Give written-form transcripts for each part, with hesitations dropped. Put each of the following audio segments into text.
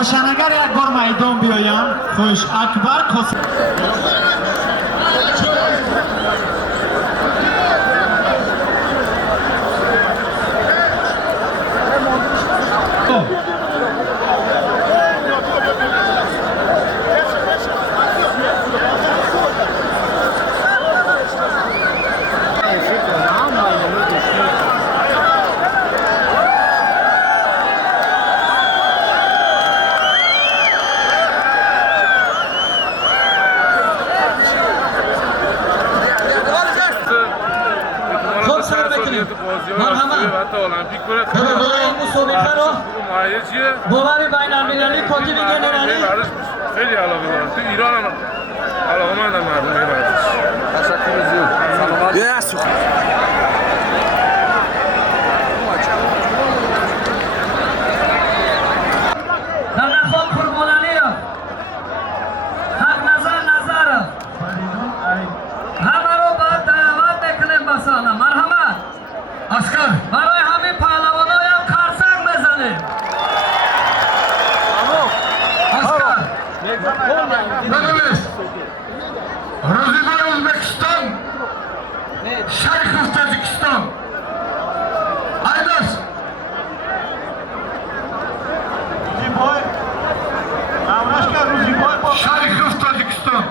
روشنگر یک بار میدان بیایم. خوش اکبر کس باوری بین المللی کاتبی گنرالی خیلی علاقه دارم تو ایران هم علاقه‌مندم مردم به ورزش. تشکر زیاد. سلامت. در نخواه قربانانی حق نظر همه رو باید دعوت بکنیم بسانه. مرحمت اسکر برای همین پهلوانای هم خرسنگ بزنیم. بنویس روزیبای ازبکستان شیخ از تاجیکستان ایداس شیخ از تاجیکستان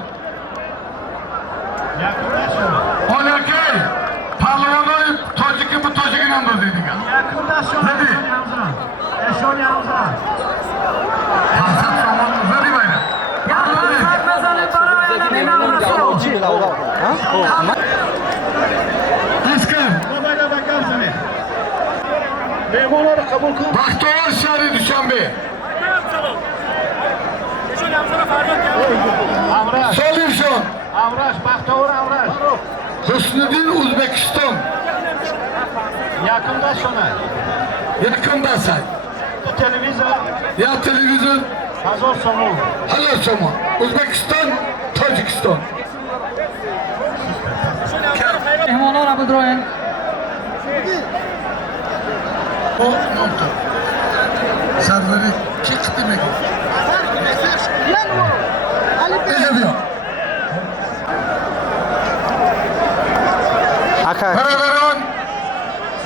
اونکی پهلوانای تاجیکی به تاجیکی نندازی دیگه زدی اشانی همزه حسد سامان زدی باید بختیار شهر دوشنبه سالیم شان حسنالدین ازبکستان yakında say ya televizyon 1000 so'm O'zbekiston Tojikiston mehmonlar abudro'yin o nokta sarvari chiqdi mega برادران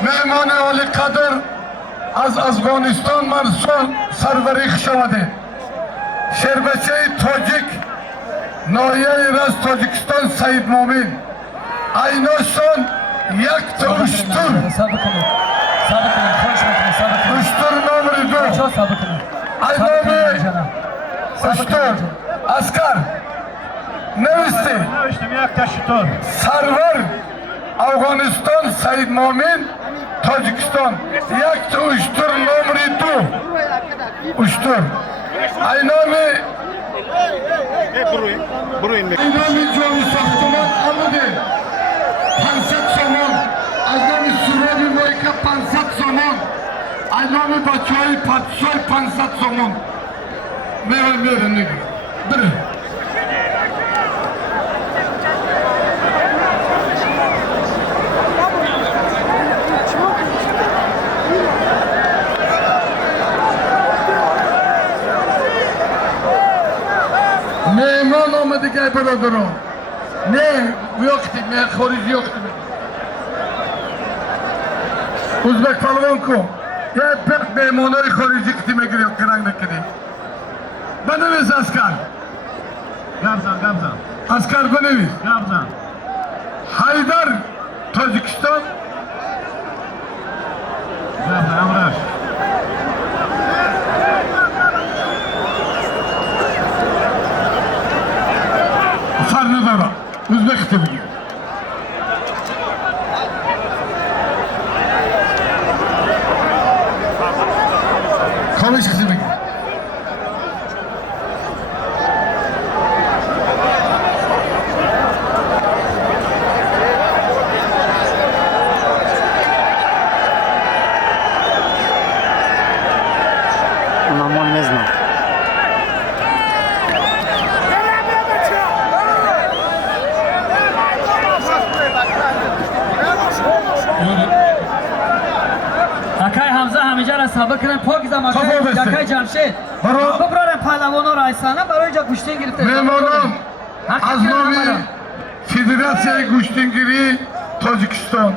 مهمان عالی قدر از افغانستان مرسول سربریخ شده شربچه تاجیک نایه راز تاجیکستان سید مومن ایناشان یک تا اشتر اشتر نمری دو اینامی اشتر اسکر نوشتی سرور افغانستان سید مومن تاجیکستان یک تا اشتر نمری دو اشتر اینامی اینامی جوی ساختمان آمده 500 سومان از نامی سرابی مایکه 500 سومان اینامی بچه های پادشای 500 سومان میره نگیر بره مهمان آمده که برادران نه وقتی نه خارجی وقتی ازبک پلوان کو یه پک مهمانای خارجی کتی میگیری کننگ نکنی بنویس اسکر گمزن اسکر بنویس گمزن حیدر تاجیکستان گمزن امرش فرنظرا Uzbek TV. Konuş kızım. Намон не знам. هستم بکنم پاک زمان خب، بسته. یکی جمشید برو. ببرارم پهلوانا رایسانه برای جا گوشتین گرفته Mehmanım, Hakkı az nomi Kenan Federatsiya Gushtingiri Tojikiston.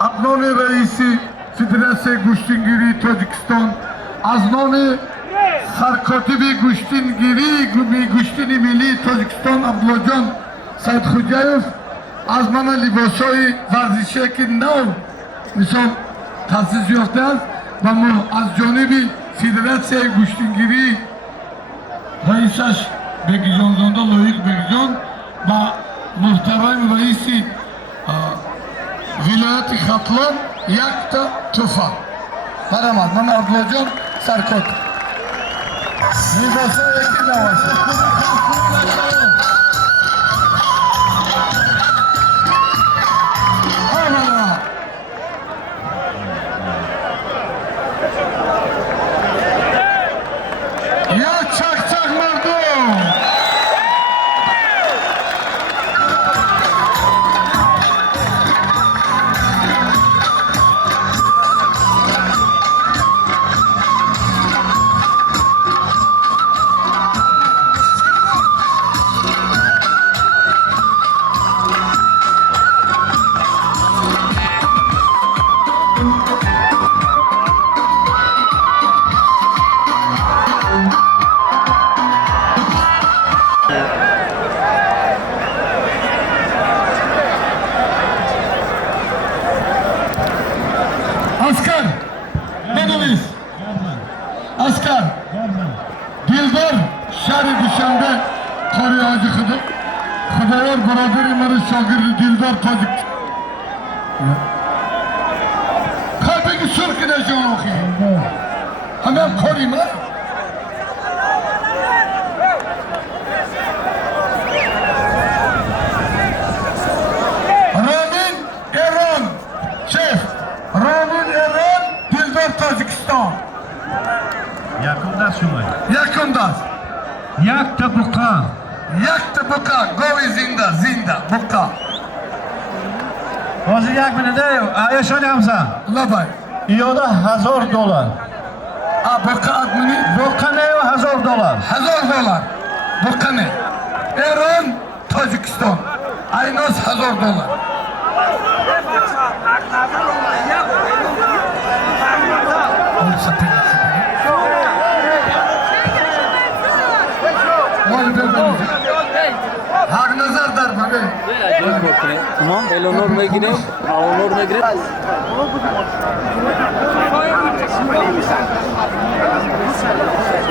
Abnomi raisi Federatsiya Gushtingiri Tojikiston. Az nomi Sarkotibi Gushtini Milli Tojikiston Abdullojon Saidxo'jayev az mana libosoyi varzishi ki nav misol ta'sis yofta است و ما از جانب فدراسیای گوشتنگیری رئیسش بگیجان زنده لایق بگیجان و محترم رئیسی ولایت ختلان یک تا توفا برامد من عبدالله سرکوت میباسه یکی نواشه یا چک چک مردم Askar, Bedeviz, Askar, Dildar, Şari Düşen'de Kore Hacı Kıdı, Kıdayar Baraderi Meri Şagirli Dildar Tacık. Kalbeki sürkü de can okuyayım. Hemen Kore'yim ha. Ramin Eron, Şef. Ramin Eron, Dildar Tojikiston. Yakında şumay. Yakında. Yakta buka. Yakta buka, govi zinda, zinda, buka. Hozir yak minida yashayapsan. Labay. Iyoda $1000. Buka admini? Buka ne $1000. $1000. Buka ne? Eron, Tojikiston. Aynos $1000. Hak nazar dar bana. Tamam. Eleanor Megine. Eleanor Megine.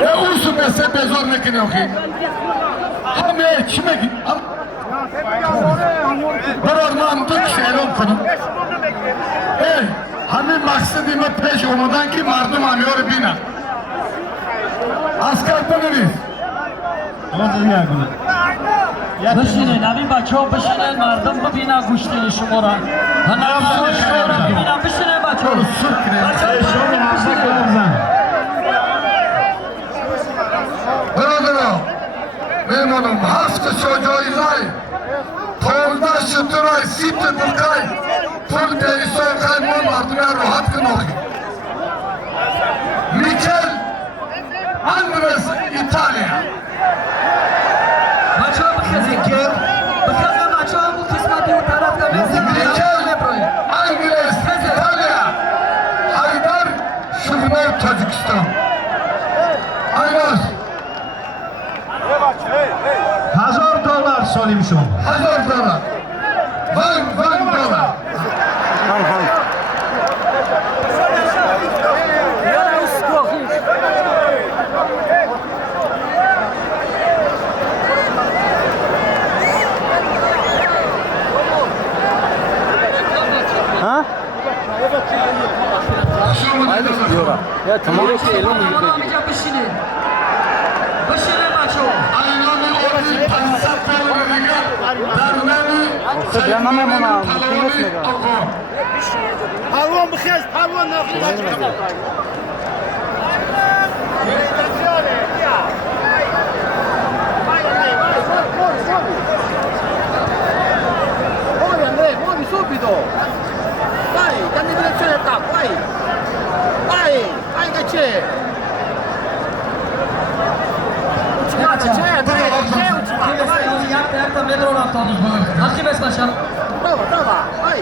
Ya ursu bese bezor nekine okuyayım. Hame kime git? Bararmağım dik şeyler okudum. Ey, hame maksadımı peş olmadan ki mardum amıyor bina. Askar tanırız. Hozir yak minida. بشینین همین بچه ها بشینین مردم ببینن گوشتین شما را همه شما را ببینن بشینین بچه ها Brother, memnunum. Hafta çocuğuyla Tolda şuturay, sitte bukay Pul perison kaymon ardına rahat kın okuyun. Mikel Andres, İtalya. بچه ها بخزین بخزین بچه ها bu kısmeti o tarafta Mikel Andres, İtalya. Haydar Şıhnar, Tacikistan. Aynos. $1000 so'rayman. $1000. Van dolar. Han. Ha? Ya tamam. Amca bişinin bişinin bacheo Aynami odi pansapel veriga darnami Selamame mona. taloni oko. Parvon bixez, parvon nafsi. Muovi subito! Vai, dammi direzione attacco, vai! Vai! Vai میبرونم تا دوش بگم هرکی بس باشم Prova, prova, vai.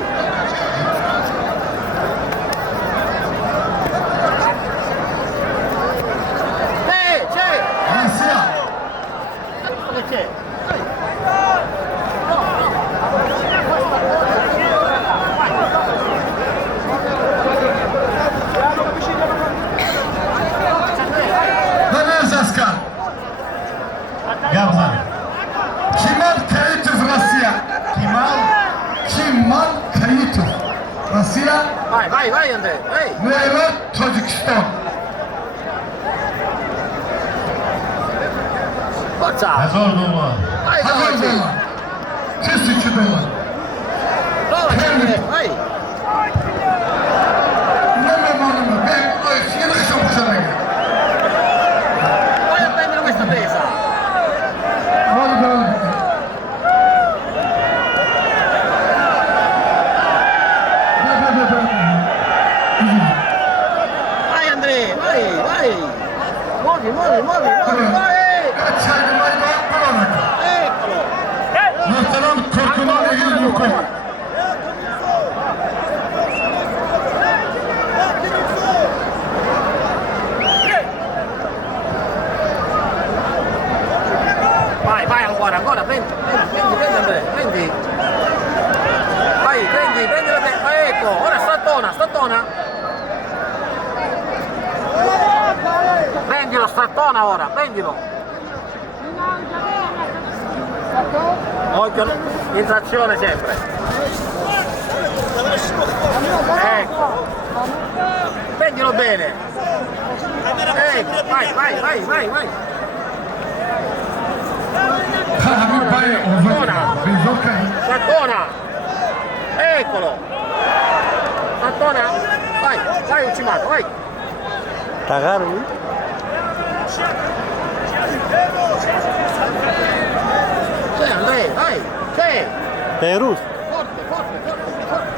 C'è. Rusya. Cosa c'è? Deniz Askar. Gabzan. Kemal Kayıtov Rusya. Kemal Kayıtov Rusya. Vai, vai, vai Andrea, vai. Mehmet Tacikistan. Forza. $1000. Vai, Hazır vai. dolar. $2 Prova, Andrea, vai. Ne memanımı ben yine kışım kuşana gel. Vai a prendere questa presa. Hadi bakalım. Vai Andrea, vai, vai. Muovi, muovi, muovi, muovi, vai. Çaydı maydan bulanak. Eccolo. Muhterem korkulan egil hukuk. Vai, vai ancora, ancora, prendi, prendi, prendi Andrea, prendi. Vai, prendi, prendi la testa, ecco, ora strattona, strattona. Prendilo, strattona ora, prendilo. Occhio, in trazione sempre. Ecco. Prendilo bene. Ecco, vai, vai, vai, vai, vai. Hamid Bey Ozan. Bezokay. Strattona! Eccolo! Strattona! Vai, vai Uccimato, vai! Tagari. C'è Andrea, vai! C'è! Beirut. Forte, forte, forte,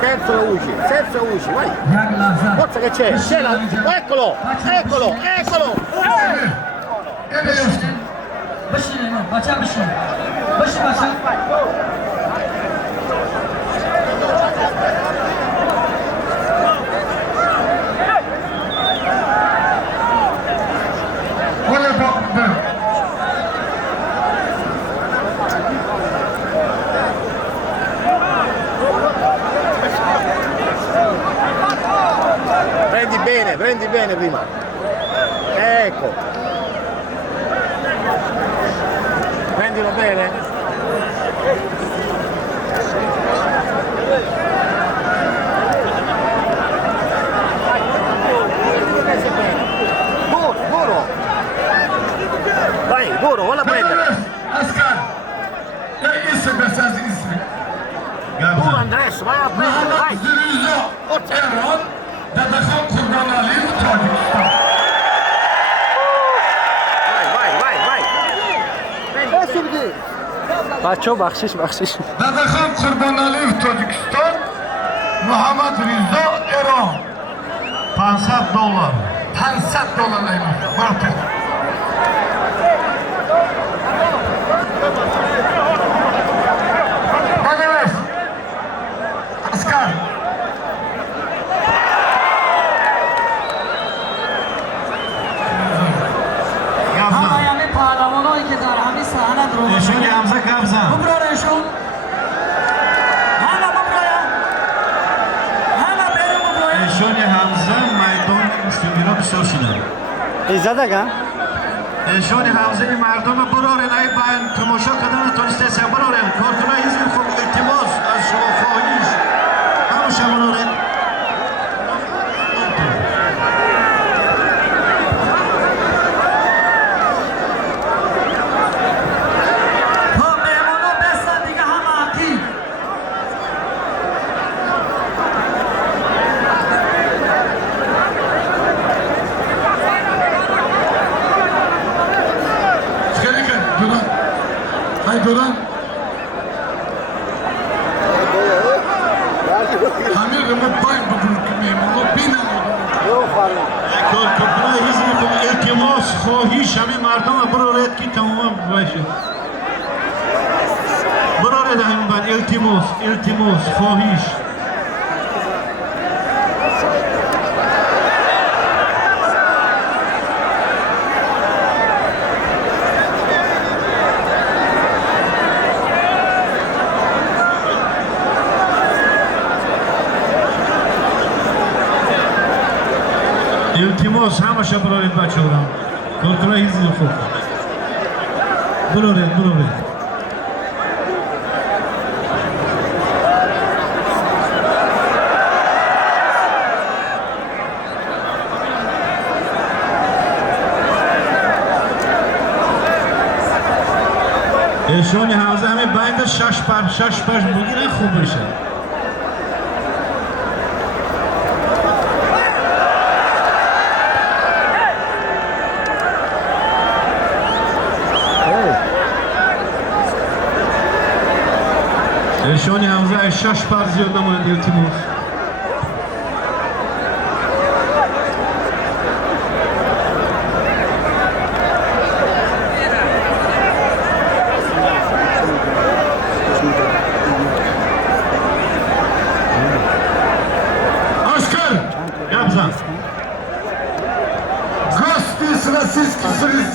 Terzo Uci, vai! Forza che c'è! C'è la... Eccolo! Eccolo! Eccolo! Ebe yostu. بشین بچه بشین بشین بچه Ole bak ben. Prendi bene prima! Ecco! Prendilo bene! Duro, duro! Vai, duro, valla a prendere! Deniz Askar. Ne ismi besaz ismi. Duro Gabzan. Andres, vai a prendere, vai! Mehmet Zülüzü. Erhan. Dadakan Kurban Aliyev Tacikistan. Vai, vai, vai, vai! Prendi! بچه بخشش بخشش Dadakan Kurban Aliyev Tacikistan. Muhammed Rıza Erhan. $500. $500 ayman. Bakın. Deniz Askar. Gabzan. همه همه پهلوانایی که در همه صحنه درو Eşon Hamza Gabzan. ببرارشون همه ببرایا همه بیرون ببرایا Eşon Hamza maydon üstünlüğüne bir soşinler. ایزده گم Eşon Hamza'yı merdome برارن ای باین تماشا کردن تونسته سه برارن کارکنای حزب خوب التماس از شما خواهیش همشه برارن ها مهمانا بستن دیگه همه عقیب Haydoran. Hamir remote point bugün mehmanı bina. کارکنای حزب التماس خواهیش همه مردم برارید که تمام باشه برارید همین بعد التماس خواهیش التماس همشه برارید بچه ها کارکنای حزب خوب برارید اشانی حوزه همه بند شش پر بگیرن خوب بشه اشانی حوزه 6 پر زیاد نماید التماس Asker! Gabza Gospis Rosyjski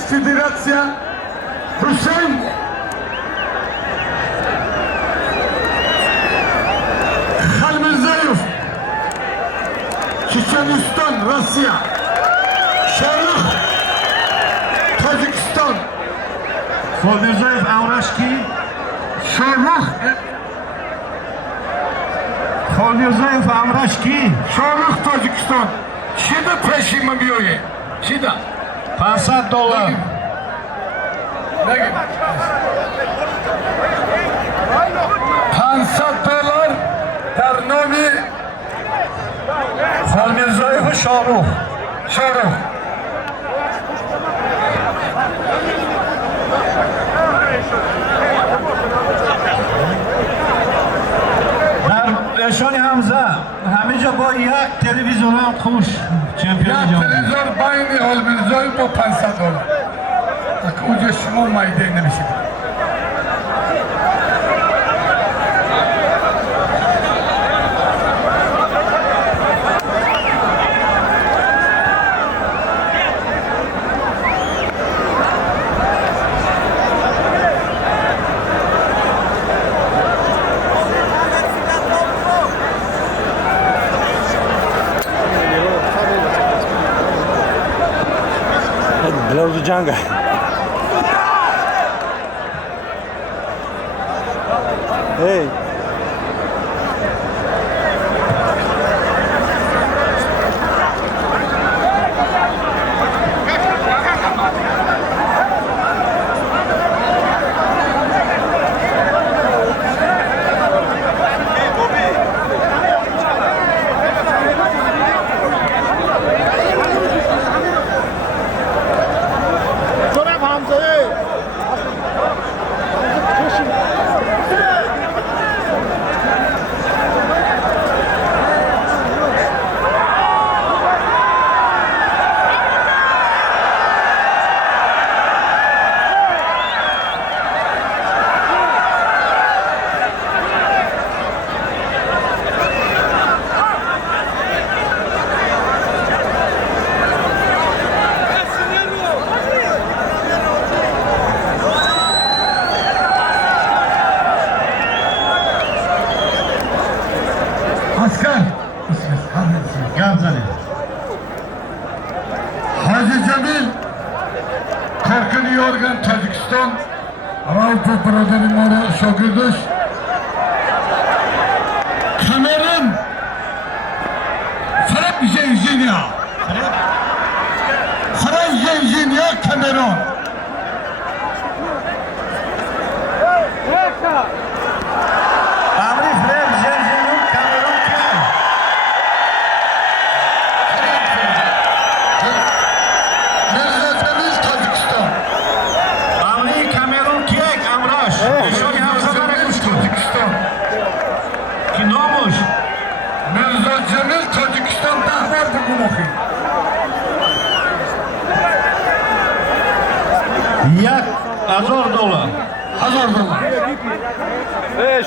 Federacja Hüseyin Khalmirzayev Çeçenistan, Rusya Şarık Tacikistan Xolmirzayev Avrashki Xolmirzayev Avrashki Şarık Tacikistan Şida peşime biyoye Şida $500 Nagin $500 در نام Xolmirzayev Shahrukh شارخ در اشانی حمزه همه جا با یک تلویزیون هم خوش چمپیون یک جهان تلویزیون بین آلمیرزای با $500 اونجا شما مایده نمیشید بلوز جنگ Hey. Asker Gabzali Hacı Cemil Korkun Yorgan Tacikistan Rauf Braderim Mara Şogirduş Kamerun Farab Jenjinia Farab Jenjinia Kamerun امری فرم جنجنون کامرون که Mirza Cemil Tacikistan امری کامرون که امراش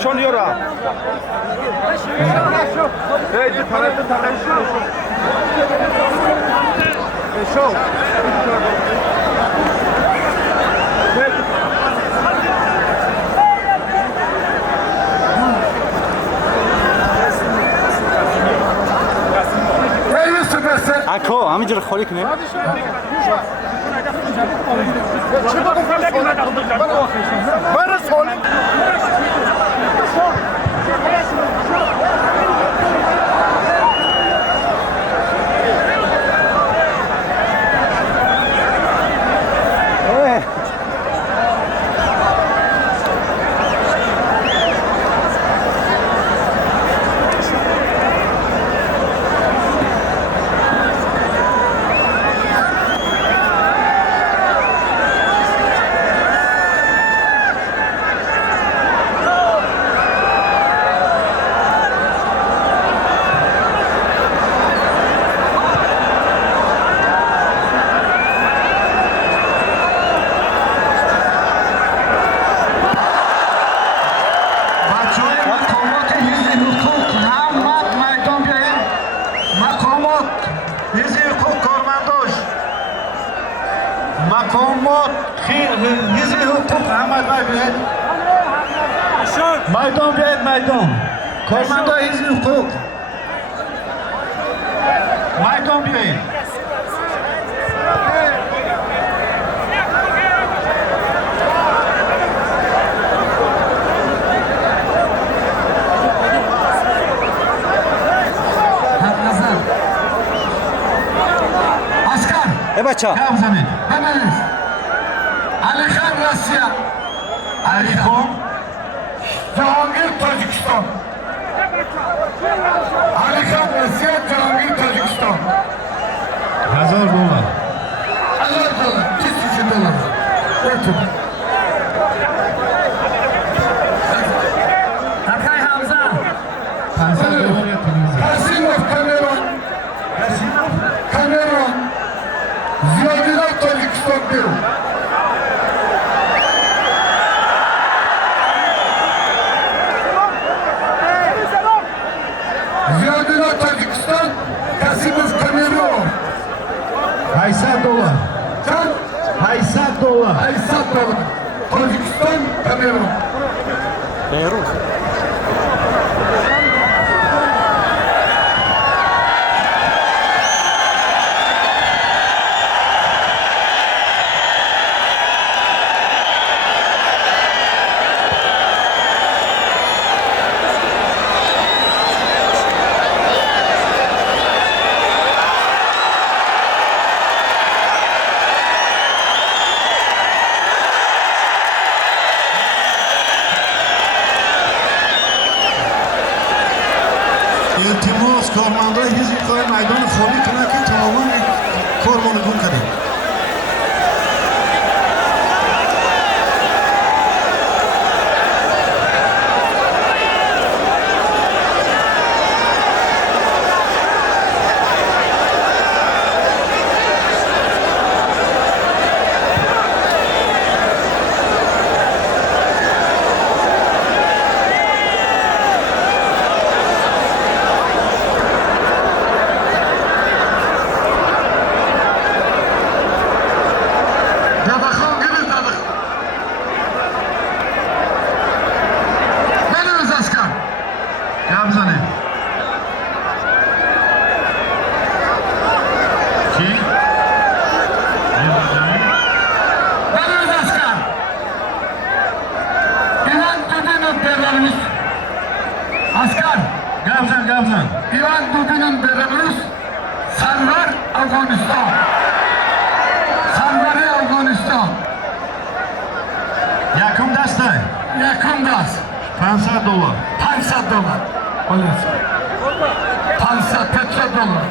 شون یورا دی پرنده تقیش شو اکو همینجور خوری کنیم مقامات حزب حقوق احمد بیاید میدان بیاید میدان کارمندا حزب حقوق میدان بیاید بچه کم زنید علی خان روسیه علی خان جهانگیر تاجیکستان علی خان روسیه جهانگیر تاجیکستان $1000 $1000 $200 بتون Takay Hamza. $500 یا تونیزی Kasimov Kamerun Ziyadiler Tacikistan diyor. Ziyadiler Tacikistan, Kasimov Kamerun. $800 Sen $800 Aysat dolar. Tacikistan, Kamerun. بیروت التماس کارمندای حزب کار میدان خالی کنه که تماما کارمانو گم کرده Gavzan. İvan Dudu'nun Belarus, Sarvar Afganistan. Sarvari Afganistan. Yakın dasta. Yakındas. $500. $500. Öyleyse. 500 dolar.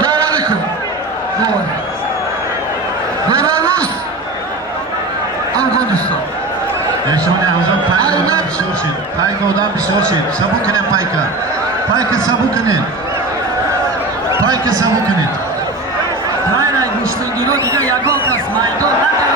Selamünaleyküm. Belarus, Afganistan. Eşoni Havzan paykodan bişorşid. Paykodan bişorşid. Sabukine payka. Payka sabukine. رای کسبو کنید. رای گوشتنگیرو دیگه یکم کس میدان نداره.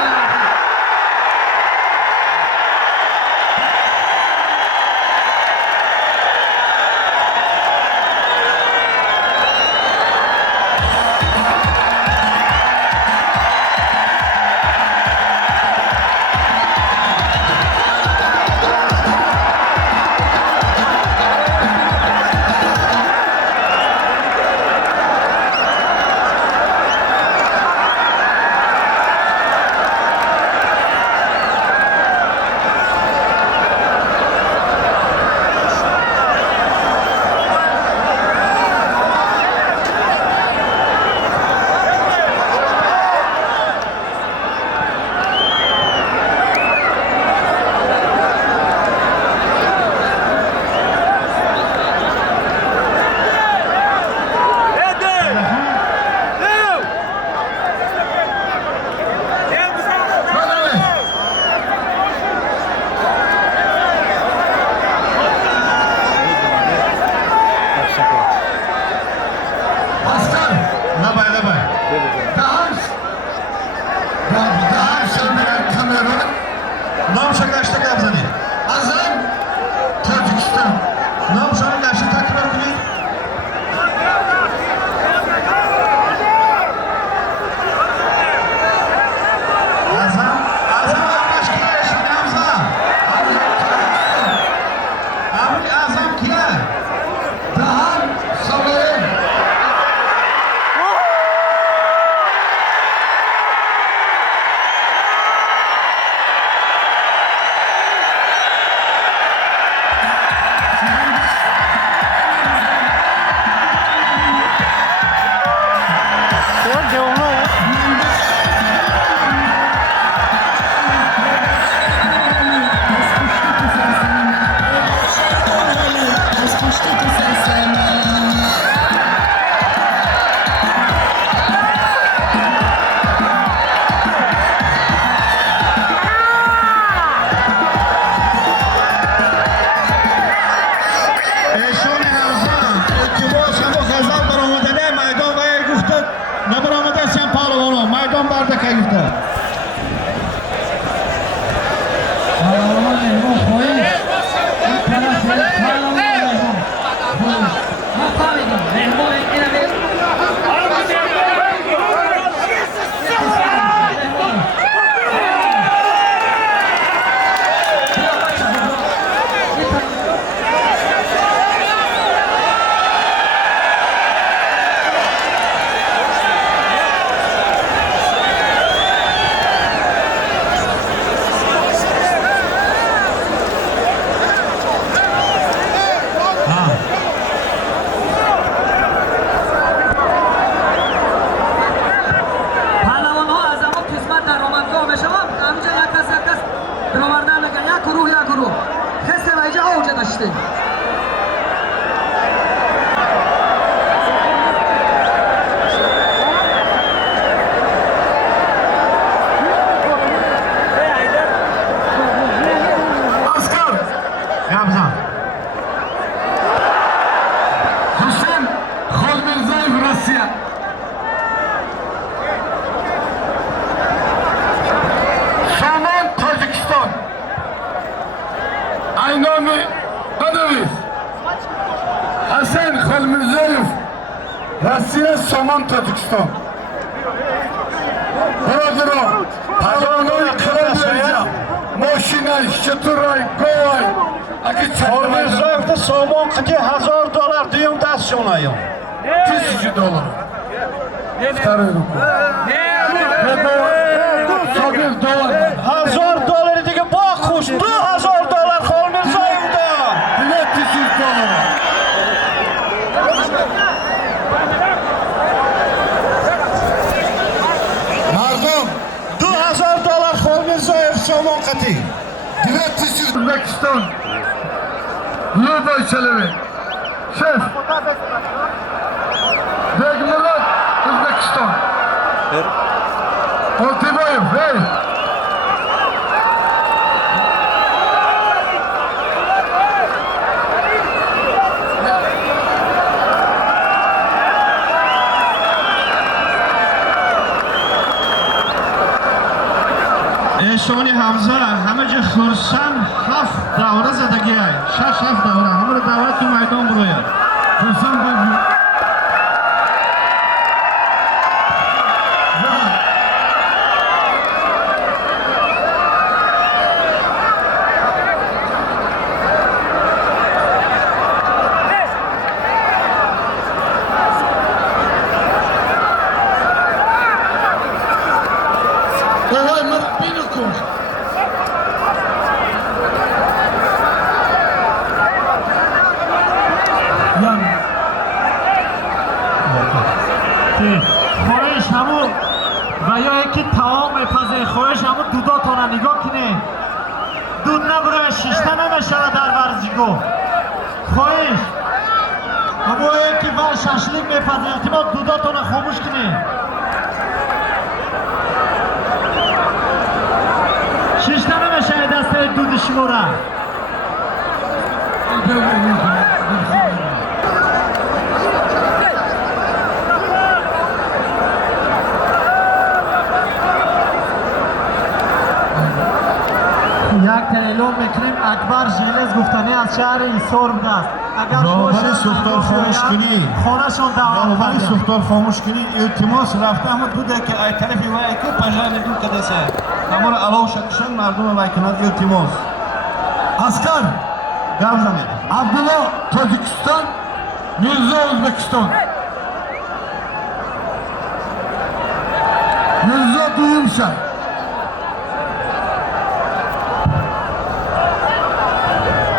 نام شکلشته گپ زنید. Azam Tojikiston. نام شما گشته تکرار کنید. Azam Amash kiye şimdi Azam? Azam kiye? Dahar Samoyed. ایشون Azam التباس همو غزل برآمدنه میدان و گفته نبرآمده سیم پهلوانا میدان برده که گفته. پهلوان مهمون خواهی این طرف پهلوان مهمون ما فهمیدیم مهمون اینه بید داشته. Askar Gapzan. Hüseyin Xolmirzayev Rossiya. Somon Tojikiston. Aynami Adaviz. Hasan Xolmirzayev Rossiya Somon Tojikiston. Birodaro, Pahlonoy Qirg'iziston. Mashina, Shaturay, Govay. Xolmirzaevda somon qiti $1000 diyum dastshonayım. $1000. Второй рукой. $100. $1000 دیگه با خوش $2000 Xolmirzaevda. $2000. Mardum $2000 Xolmirzaev somon qiti. 2000 O'zbekiston. Luboy Chalabi. Shef. Begmurod O'zbekiston. Oltiboyev, hey. شونی حمزه همه جا خورسن 7 دوره زدگی های 6-7 دوره همه رو دوره تو میدان بروید خورسن بگی اوهای مربی نکن خورش همو و یا یکی تمام پزه خورش همو دوداتونه نگاه کنه دود نبروه شیشته نمیشوه در ورزیگاه خورش همو یکی و ششلیک میپزه احتمال دوداتونه خاموش کنه شیشته نمیشه دسته دود شما را یک اعلام میکنیم اکبر ژیلز گفتنی از شهر ایسار بوده است اگر راهبر سوختار خاموش کنی خانهشون راهبر دعوت سوختار خاموش کنی التماس رفته همه بوده که ای طرفی وای که پجان دو کده سه همه رو علاو شکشن مردم وای کنند التماس Askar گرم زمین Abdullah Tacikistan Mirza Özbekistan Mirza Duyumşay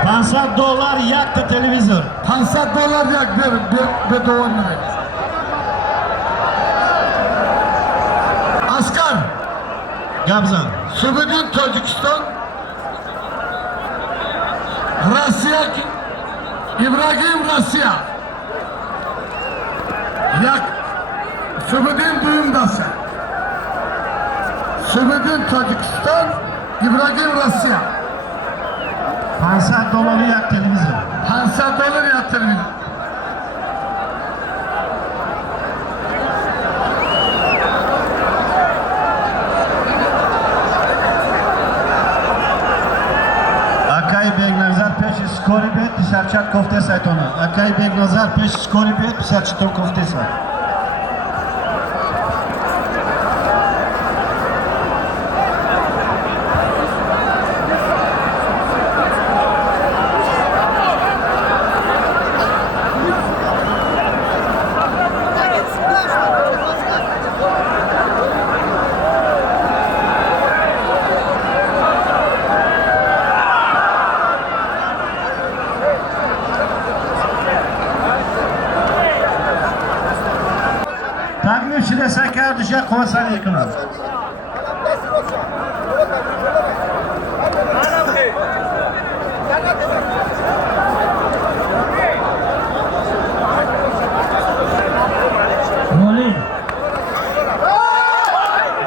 $500 یک تا تلویزیون $500 yak bir dolar verir. Askar گبزن Suudin Tacikistan Rusya İbrahim Rusya yak Suudin Duyumdası Suudin Tacikistan İbrahim Rusya $500 یک تلویزیون $500 yatırıyor. Акай Бегназар пеш скори бед писарчат кофте сайтона. Акай Бегназар пеш скори бед писарчатон кофте сайт. تقریب شده سکردش یک قوه سریع کنم مولی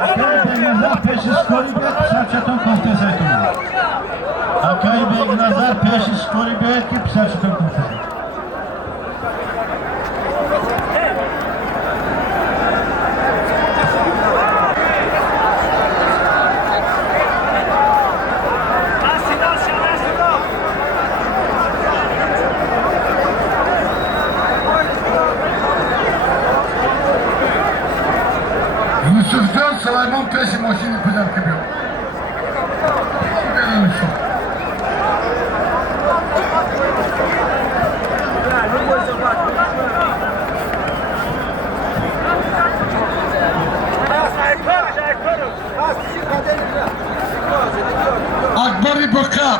Акай Бегназар пеш скори бед писарчатон кофте сайтона. Акай Бегназар пеш скори бед писарчатон кофте сайт. Yusufcan Süleyman peşi maşini peder gibi. Benim şu. Akbari Bakar.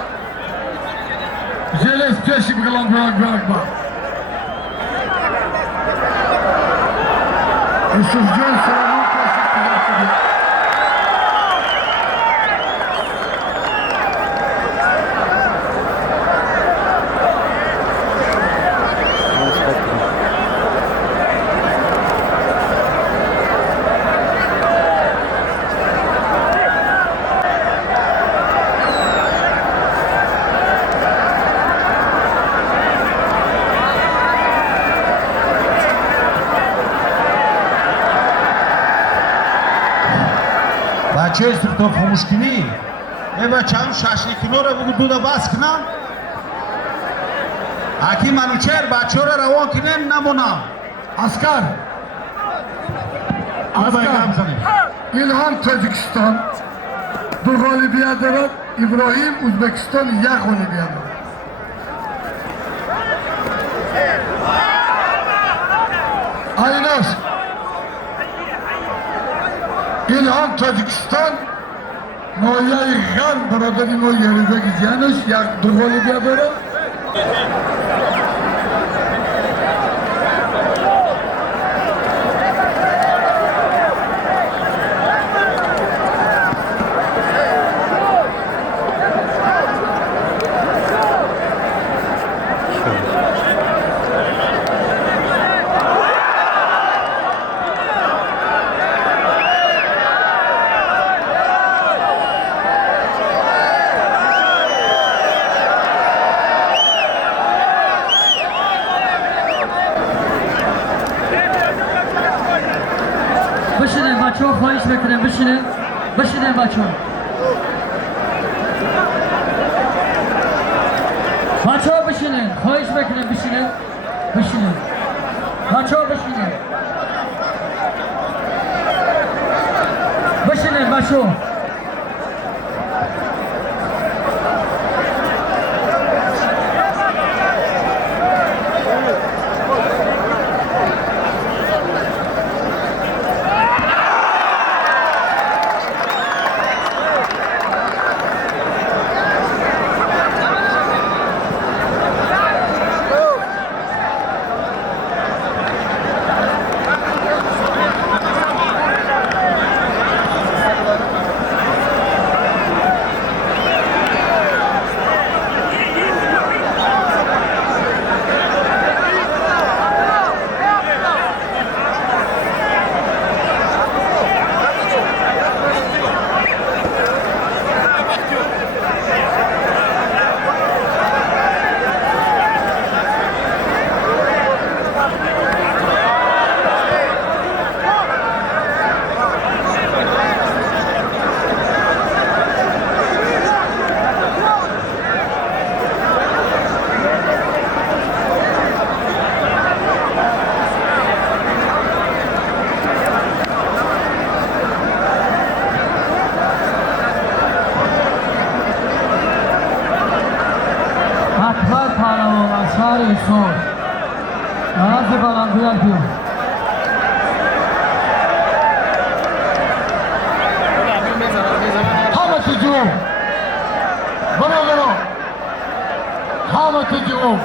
Jeles peşi bir kalan Akbar. Yusufcan Süleyman peşi peder gibi. بچه سوختار خاموش کنی ای بچه‌ام 6 کیلو رو بگو دود بس کنم. اکی منوچهر بچه‌ها رو روان کنیم نمونم. Askar. بابای Askar. گم زنیم. İlhan Tacikistan. Bu galibiyetler İbrahim Uzbekistan ya galibiyetler. Aynas. İlhan Tacikistan. Noyayı Gan Braderin o yerinde gideceğiniz ya bu galibiyetler. بشینین بچه ها خواهش بکنیم بشینین بچه ها بشینین خواهش بکنیم بشینین بچه ها بشینین بچه ها Son. Hadi bakalım duyar diyor. Hamati Cuğum. Bana. Hamati Cuğum.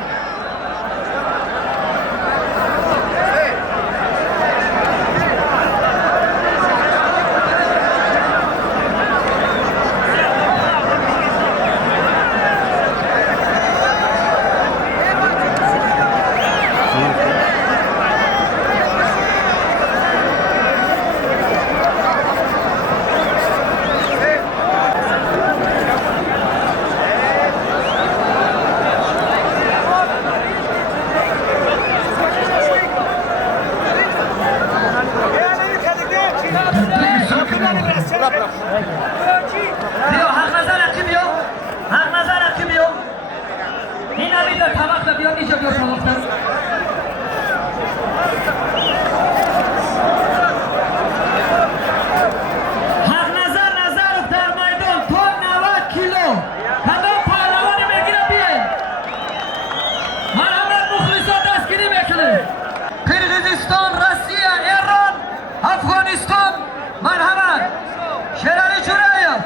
بیا حق نظر کی بیا این همین در طبق بیا اینجا بیا طبق حق نظر در میدان تا 90 کیلو همه پهلوانی میگیره بیه مرحمت مخلصان دستگیری میکنه قرقیزستان روسیه ایران افغانستان مرحمت شیرانی جورایف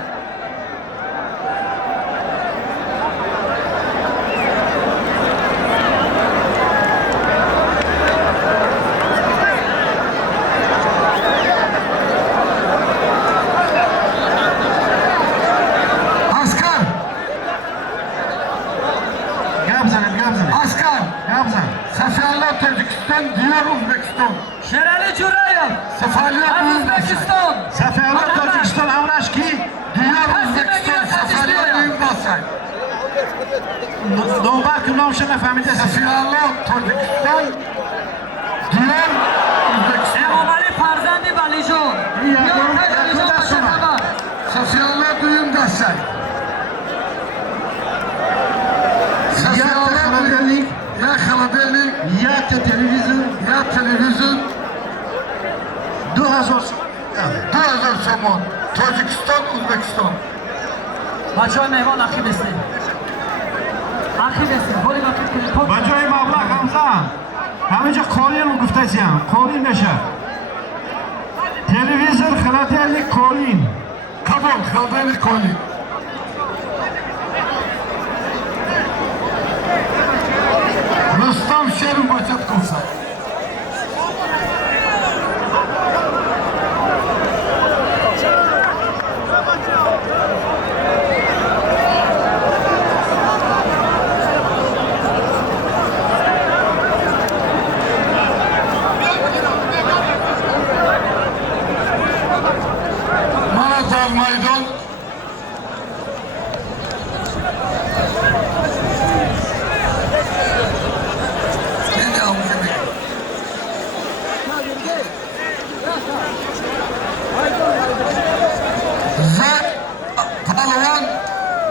Seferler Tacikistan, diğer Uzbekistan. Şerali Curayev. Seferler Uzbekistan. Seferler Tacikistan avraş ki Diğer Uzbekistan seferler büyük basay. Doğubar kımlam şuna fahmide Seferler Tacikistan, diğer Uzbekistan. Emomali Farzandi Valijo. Seferler büyük basay. 2000 سومون توجیکستان ازبکستان بچه های مهمان اخی بستیم اخی بستیم بولی وقت کنید با جای مبلغ همزن همینجا قولین رو گفته زیم قولین بشه تلویزیون خلطیلی قولین قبول خلطیلی قولین رستم شیر بچت کنسد Maydon Palawan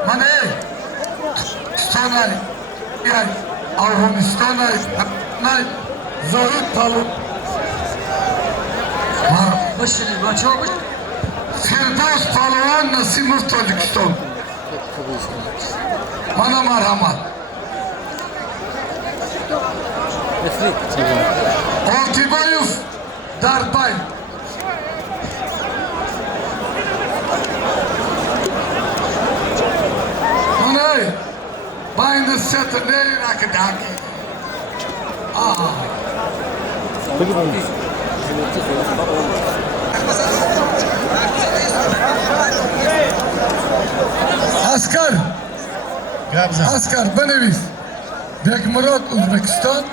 mana Stanay yani Afganistan'ay nay Zahid Talib بشینید بچه ها بشینید Firdevs Palawan Nasimov Tojikiston Mana marhamat Altibayev Darbay Manay Bind the set the name Rakadaki Askar Askar بنویس بگمراد ازبکستان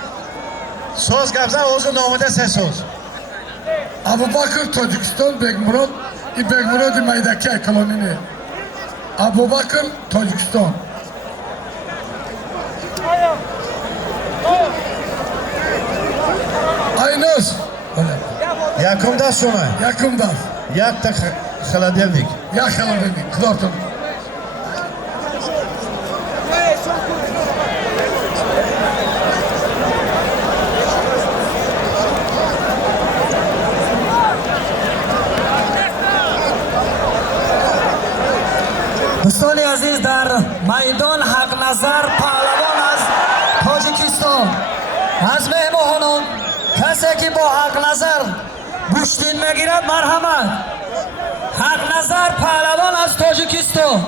سوز گبزن اوزو نامده سه سوز ابوبکر تاجیکستان بگمراد این بگمراد میدکی کلانی نه ابوبکر تاجیکستان aynız یکم دست شما yakında یک تا خلدیلدیک yakaladı kılartın دوستان عزیز در میدان حق نظر پهلوان از تاجیکستان از مهمانان کسی که با حق نظر بوشتین میگیرد مرحمت حق نظر پهلوان از تاجیکستان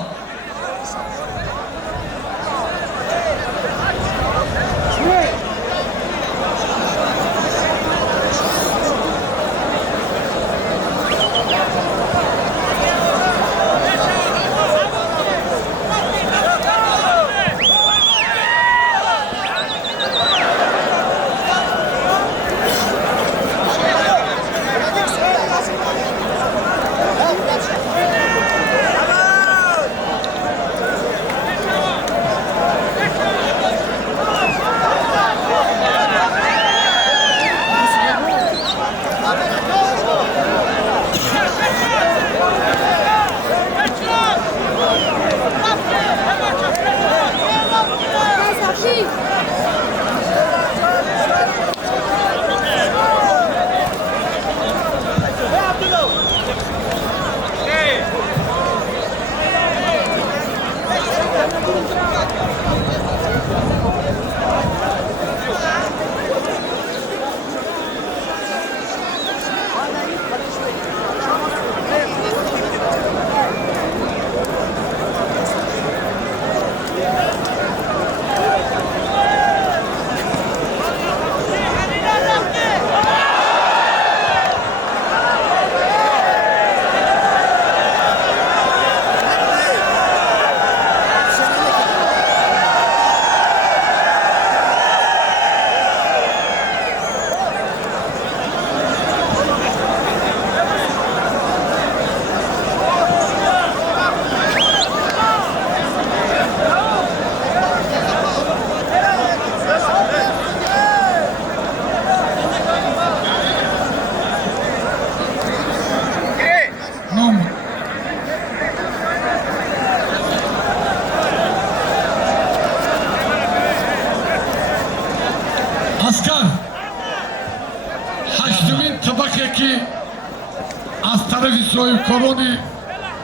طرف صاحبکاران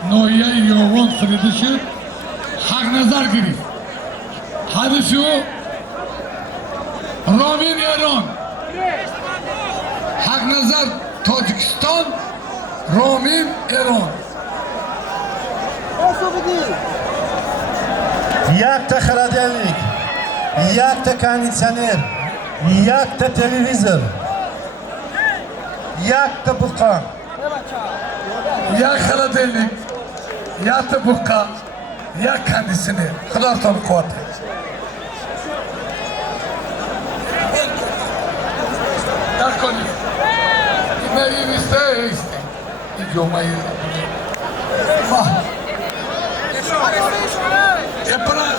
ناحیه یاوان فرستاده شد. حق نظر گرفت. حدث او رامین ایران، حق نظر تاجیکستان، رامین ایران. یک تا خردلnik، یک تا کاندیسیونر، یک تا تلویزیون، یک تا بوقا. یک خردلnik، یک تا بوقا، یک کاندیسیونر. خدا تان قوت. در کنی. این میسته ایستی. این جمعه ما. Yapılar.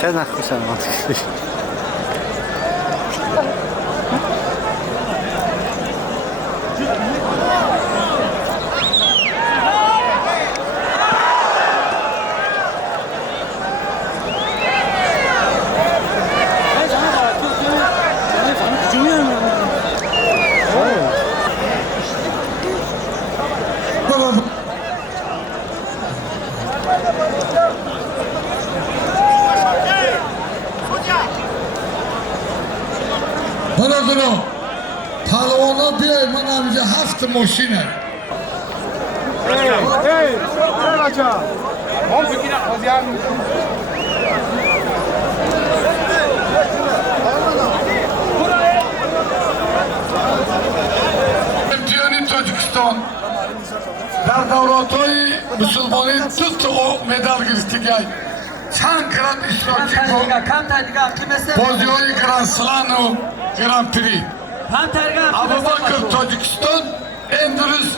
خیلی نخوشم برادران پهلوانا بیای من همینجا 7 ماشینه. امتحانی تاجیکستان در دورات‌های مسلمانی 2 تا مدال گرفتگی. چند کرات اشتراکی بازی های گران سلان و گران پری. ابوبکر تاجیکستان، اندرس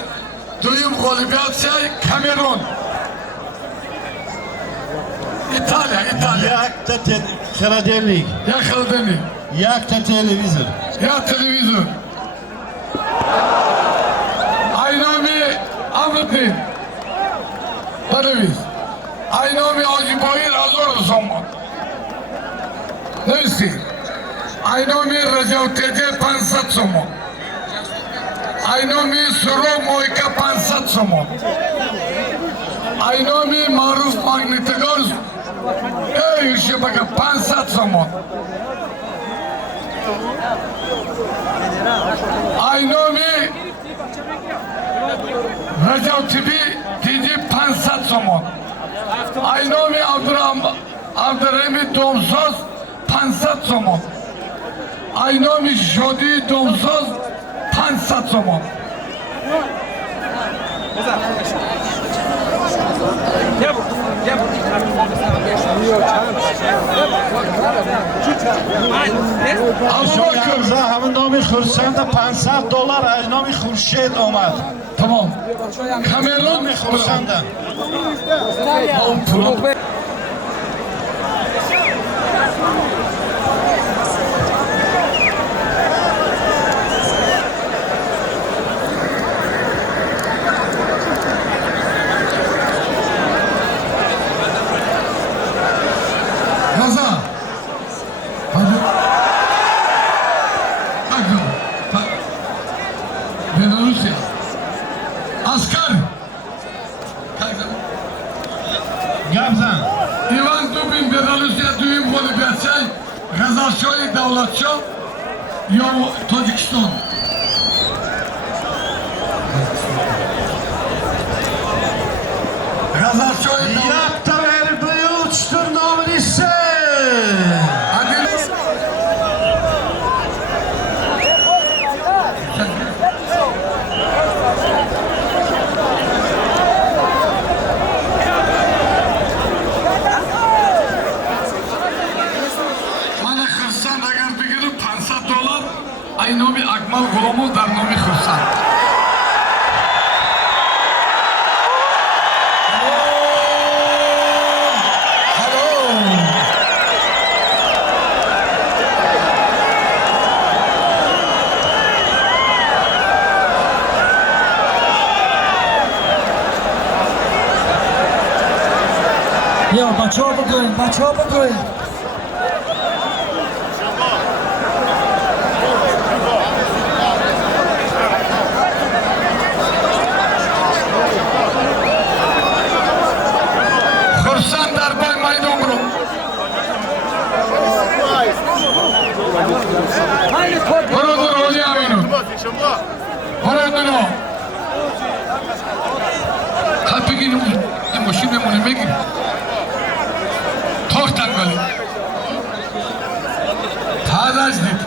دویم غالبیت کامرون. ایتالیا. یک تا خردلnik، یک خردلnik، یک تا تلویزیون. یک تلویزیون. aynami Amrıdin. Banaviz. Aynami Acıbayır Azor Zaman. Neyse. Aynami Recep Tece Pansat Zaman. Aynami Suro Moika Pansat Zaman. Aynami Maruf Magnetigos. Ey işe bakın Pansat Zaman. Aynami Recep Tibi Tece Pansat Zaman. Aynami Abdurrahim Domsoz Pansat Zaman. Aynami Jodi Domsoz Pansat Zaman. شما همون نامی خورشند $500 از نامی خورشید آمد. Tamam. Kamerun نامی خورشند. Davlatşah ya Tojikiston. Gazarchoy Yakta verbi uçtur nomlisi. Mana Xursan agar bigirib $500 ay nomi Akmal G'ulomov dar nomi Xursan. یا بچه ها بگوین Xursan dar boy maydon bro. Borodur Oli Aminu. Borodur o. Kapıgin emoşin memnun megin. Tortan böyle. Tazaj dedi.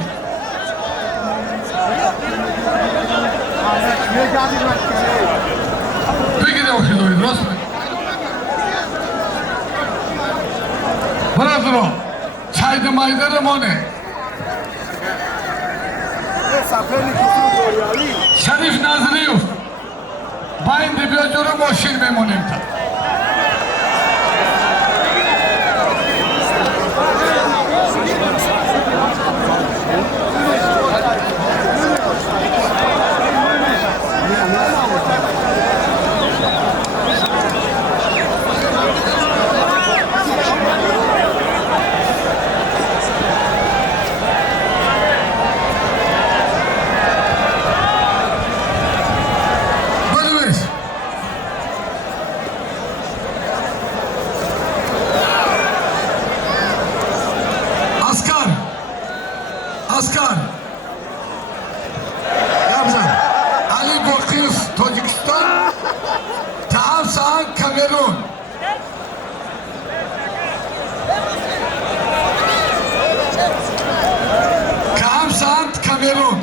Peki de okuydu, nasıl? Bırakın o. Çaydı maydarım o ne? Şerif Nazırıyev. Bayın dibiyacörüm o şil memonimta. Askar. Yabzan. Ali Bokif, Tojikiston. Taam Saan, Kamerun. Kaam Saan, Kamerun.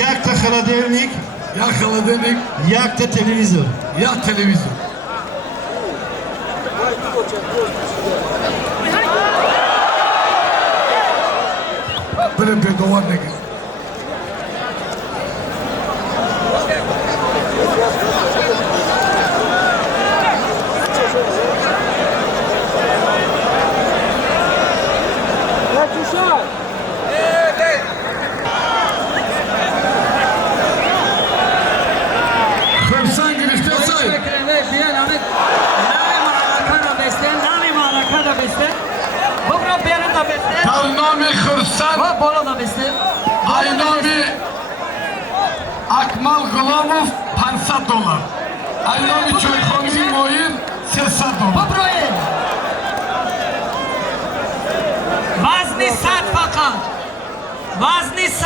Yakta холодильник, Ya холодильник, yakta televizor. ya televizyon. Böyle bir duvar ne güzel. Xursan girişte say. Tarnami Xursan. Aynomi Akmal G'ulomov $500. Aynomi Choyxonovning mo'yin $300. وزنی 100 فقط وزنی 100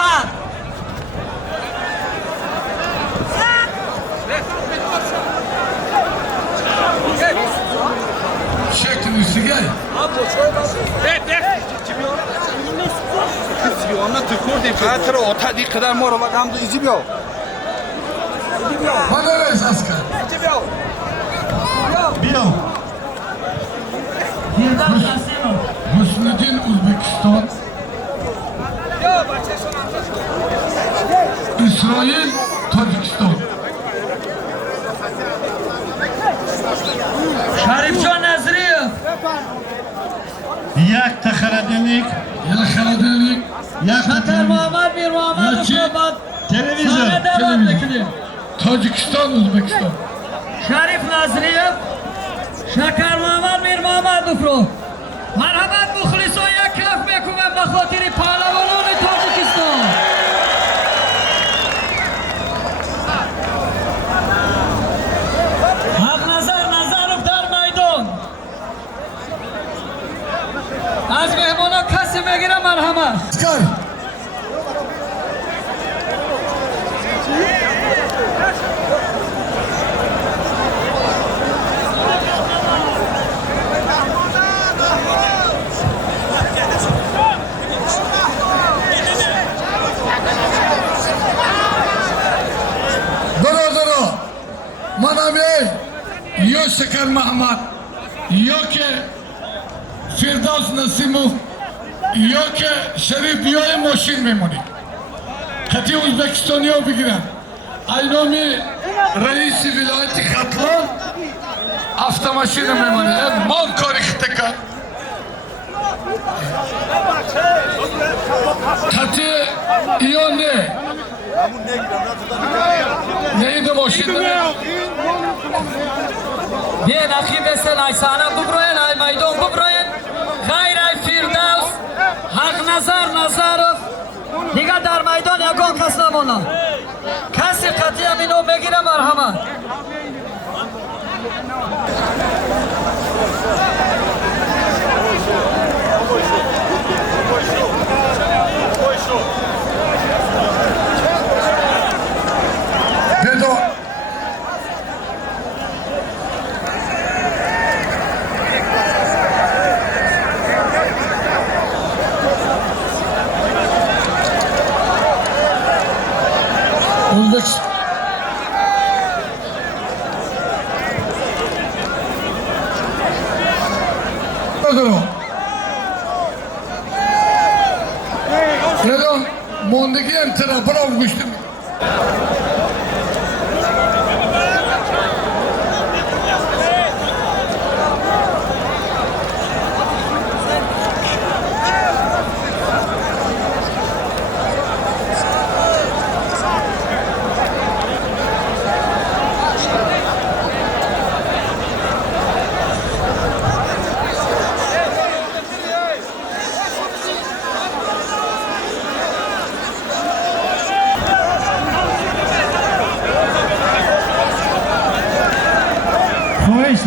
Şeklin üstüge. Qatır ota di qadar mor va gamdu izi biyo. Bana ver Askar. Biyo. Yıldar Kasimov Hüsnüddin Uzbekistan. İsrail Tojikiston. Şarifjon Nazriyev Yakta холодильник, Ya холодильник, yakta Şakar televizor. Muhammed bir Muhammed Yaki. Mustafa Televizor. Sana devam bekliyor. Tojikiston, Uzbekistan. Şarif Nazriyev Şakar Muhammed bir Muhammed Ufro مرحبا مخلصان یک کف میکنم به خاطر پهلوانان تاجیکستان حق نظر در میدان از مهمانان بگیرم مرحمت. کار برادرها منم یا شکر محمد یا که فردوس نسیموف یا که شریف بیای ماشین میمونی خطی ازبکستانی ها بگیرن اینامی رئیس ولایت خطلان автомашина میمونی مال کاری خطه کرد خطی یا نه نیده ماشین بیاین اخی بسن ای سحنه ببروین ای میدان ببروین غیر ای فردوس حق نظرов دیگه در میدان یگان کس نمانه کسی قطعی هم اینو بگیره مرحمت. موندگی انترا برام گوشتم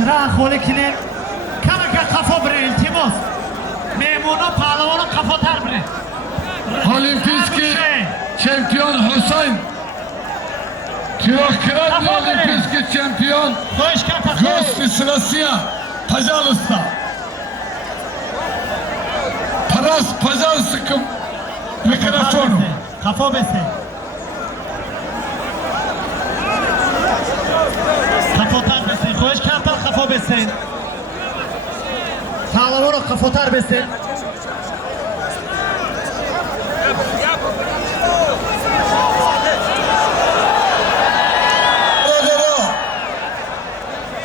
راه خوله کنین کمه که قفا بره التماس میمونا پهلوانا قفا تر بره Olimpiyski çempiyon Hüseyin Tiyokrat Olimpiyski çempiyon Gost Rusya Пожалуйста Paras пожалуйста mikrofonu قفا بسه قفا تر بسه خواهش کردم قفا بسه پهلوانا قفا تر بسه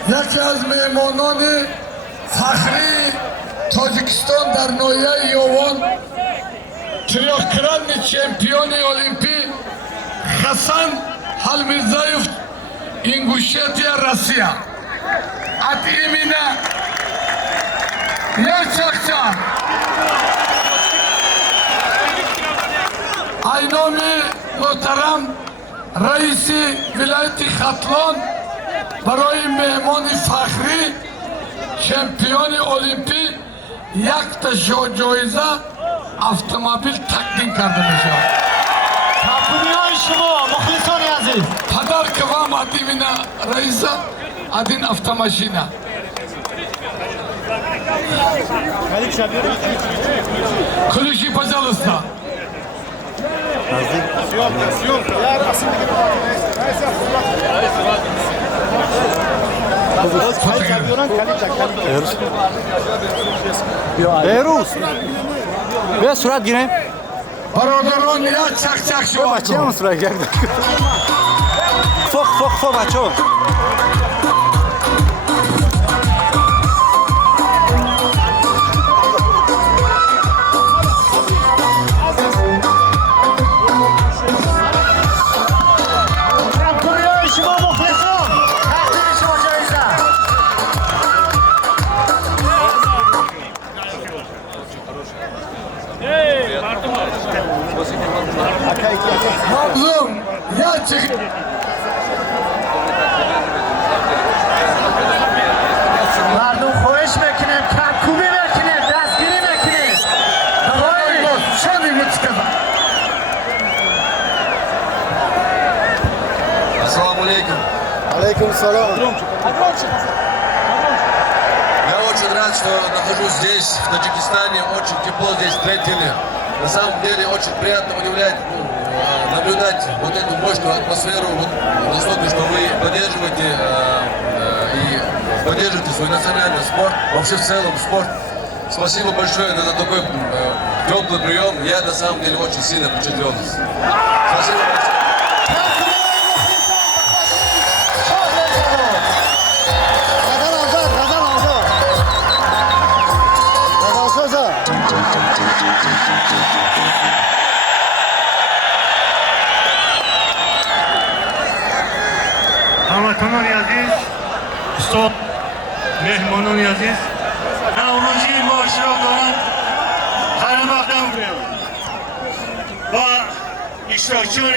یکی از مهمانان فخری تاجیکستان در ناحیه یوان تریاکران چمپیون المپی حسن حلمیرزایف اینگوشیتیا روسیا от имени Яцакча айноми муҳтарам раиси вилояти Хатлон برای مهمان فخری چمپیون المپی یک تا جایزه автомобیل تقدیم کرده میشه. تقدیمی‌های شما مخلصان عزیز پدر که вам от имени رئیس один автомашина. Ключи, пожалуйста. بیروز بیا صورت گیریم برادران یا چک چک شما بچه همون صورت گرد فوق بچه ها مظلوم یا چک مردم خواهش میکنیم کمکوبی میکنیم دستگیری میکنیم دوایی Я очень рад, что нахожусь здесь, в Таджикистане. Очень тепло здесь встретили. На самом деле очень приятно удивлять, наблюдать вот эту мощную атмосферу, вот, настолько, что вы поддерживаете и поддерживаете свой национальный спорт, вообще в целом спорт. Спасибо большое за такой теплый прием. Я на самом деле очень сильно впечатлен. Спасибо большое. هموطنان عزیز، استاد مهمانان عزیز، نوروزی ما اشتراک دارند. هر مقدم با اشتراکچیان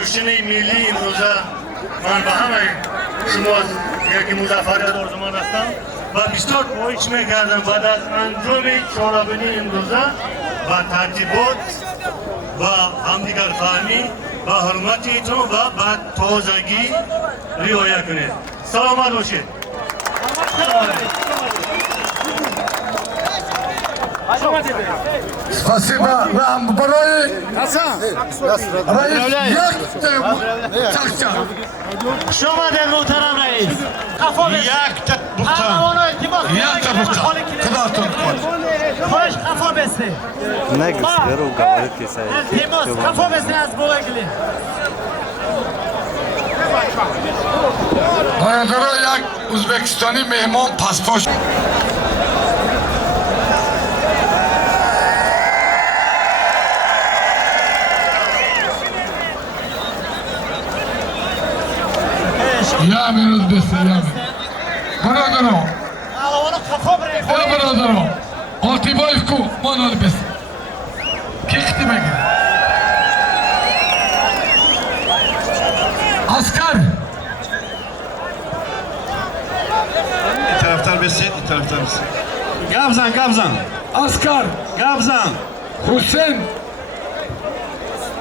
کشتنه ملی امروزه من به همه شما یکی مظفریت آرزومند هستم و بسیار پایش میکردم بعد از انجام چهاربینی امروزه و ترتیبات و همدیگر فهمی و حرمتیتون و به تازگی رعایت کنید. سلامت باشید. Спасибо вам, Барой. Раис, شما در محترم رئیس یک تک بختان هموانو التماس یک تک بختان خداتون کن خواهش خفا بسته التماس خفا بسته از بوگلی Bayandara yak Uzbekistani mehmon pasport. Ya minut beste ya. Baradaro. هموانو خفا بره Ya baradaro. Altiboyev ku manal beste. Kekti mege. Askar. taraftar besin taraftar besin Gabzan Gabzan Askar. Gabzan Hüseyin.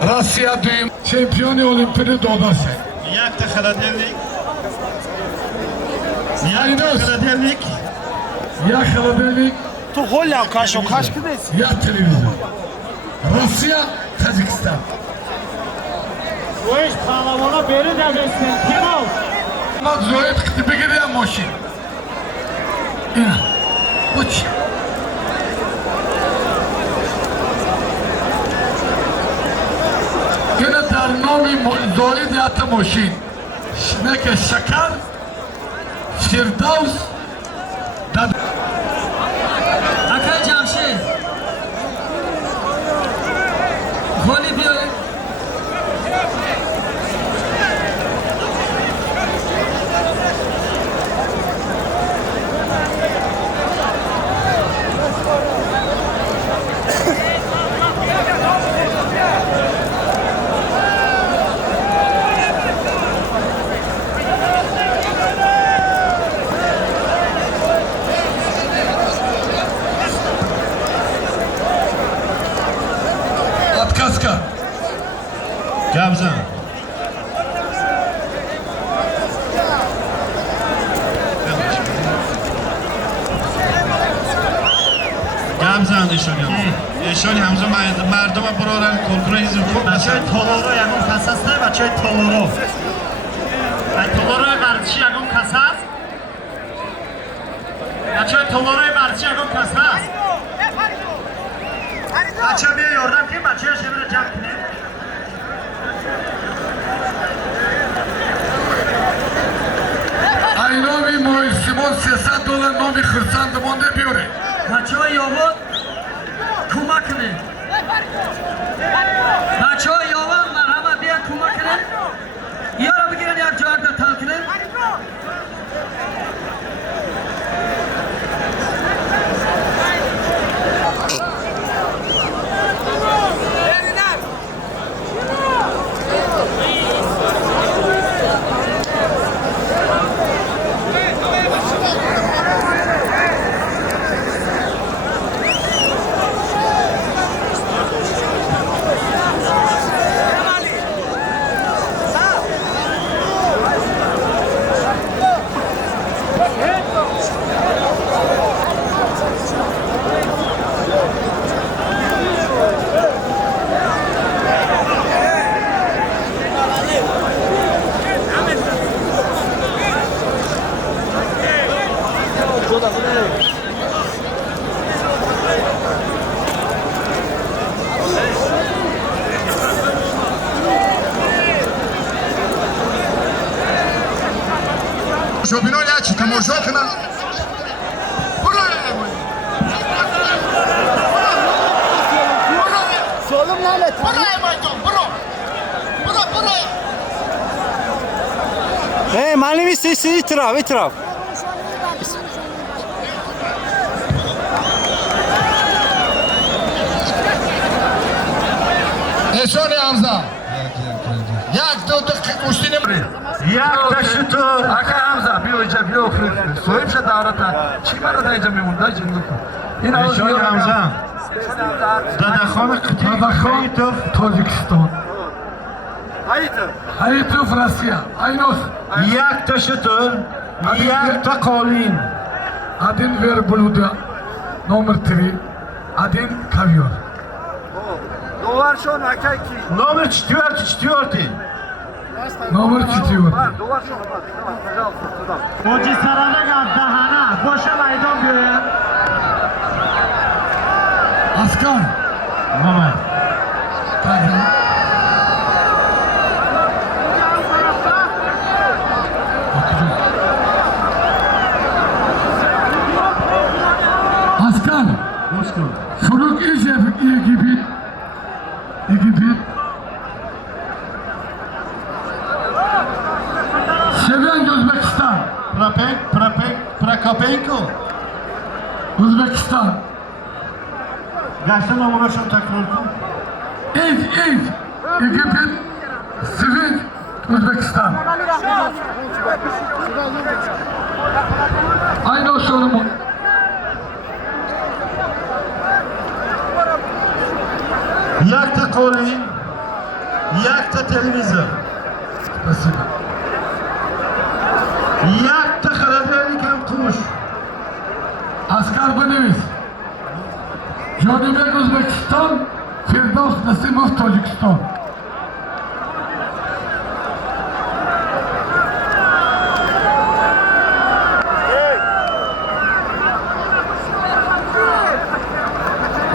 Rusya düğüm şampiyonu olimpiyat dodası. یک تا خلادیلیک یک تا Aynus. خلادیلیک Ya Kaladelik تو غل هم کاش و کاش بدهید ya televizyon. Rusya, Tacikistan. خواهش پهلوانا بره در بسته التماس Mat Zoyet kıtıbı gidiyor moşin. İna. Uç. Yine darnomi Zoyet yatı moşin. Şmeke şakar. Firdavs. Dad. Akay Jamshid. Goli بیارید. Atkaska. Gabzan Gabzan ایشانی همزه مردم برارن کنکور حزب خوب بچه های تولورو یکم کساس نه بچه های تولورو تولورو ورزشی یکم کساس بچه های تولورو ورزشی یکم کساس بچه بیا یاردم که بچه ها شبیره جمع کنه Aynovi moj Simon $300 novi hırsandı monde biore. بچه های یابان کمک کنید بچه های یابان مرحبا بیا کمک کنید یا را بگیرن یک جای در تل کنید شوبینان یک تماشا کنن. معلم ایتراف احسان حمزه یک دو دقیقه کشتی نمیره. یک تشتور Aka Hamza بیا اینجا بیا صاحب شد دعوت چی برات اینجا میمونده جنگو این اشون حمزه دادخان خیتوف تاجیکستان هایتوف روسیه اینوس یک تشتور یک تا قالین один верблюда номер 3 один ковер. دوارشون اکای کی номер четвертый номер 4 دوارشون موجی سرانه از دهانه باشه میدان بیاید. اسکر номер اسکر فروغ ایش Egipit Seven Uzbekistan Prokopenko Uzbekistan گشته نمونهشون تکرار کن Egipit Seven Uzbekistan aynı sorumu یک تا قالین یک تا تلویزیون Спасибо. یک تا خردلی کم قوش Asgar Beneviz Jodibek Uzbekistan Firdevs Nasimov Tojikiston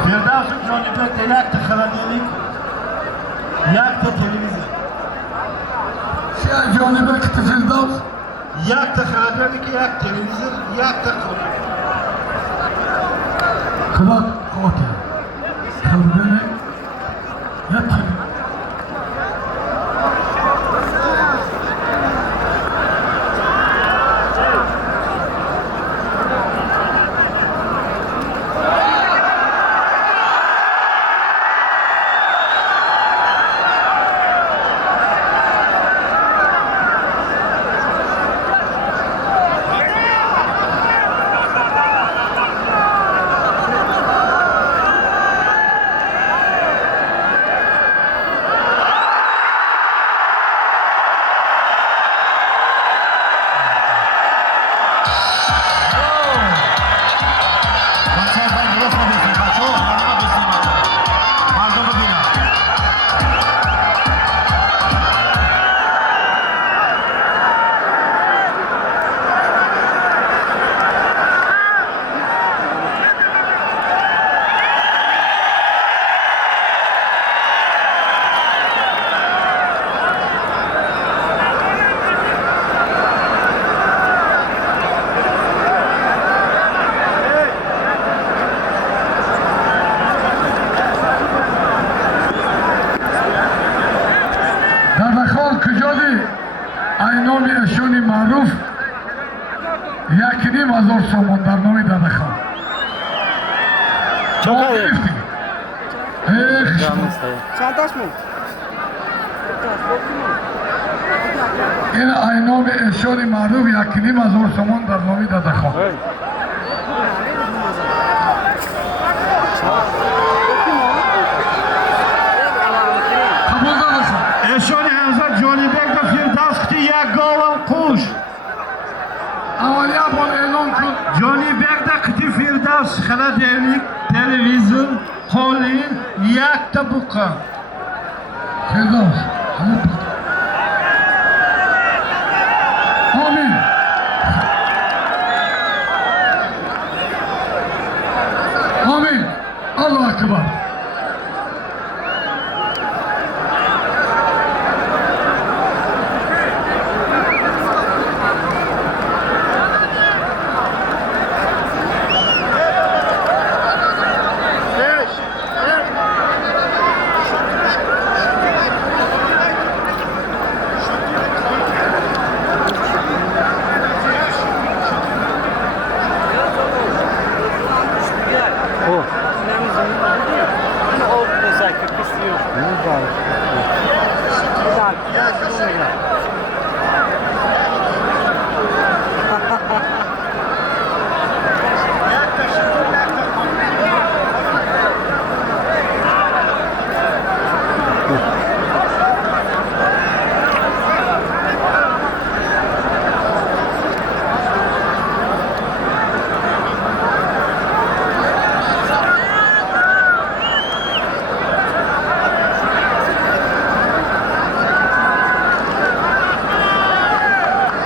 فردوس جانبک یک تا خردلی یک تا تلویزیون Siyah Jodibek Firdevs یک تا خردلی که یک تلویزیون یک تا قالین Kıvat Kote Kıldırı Yatır айноми эшони маъруф 1,5 сомон дар номи Дадахон. ин айноми эшони маъруф 1,5 сомон дар номи Дадахон. اشون حمزه جانبک و فردوس خطی یک گاوم قوش اولیه بار اعلان کن جانبک دا خطی فردوس خردلی تلویزیون قالین یک تا بقا فردوس آمین آمین الله اکبر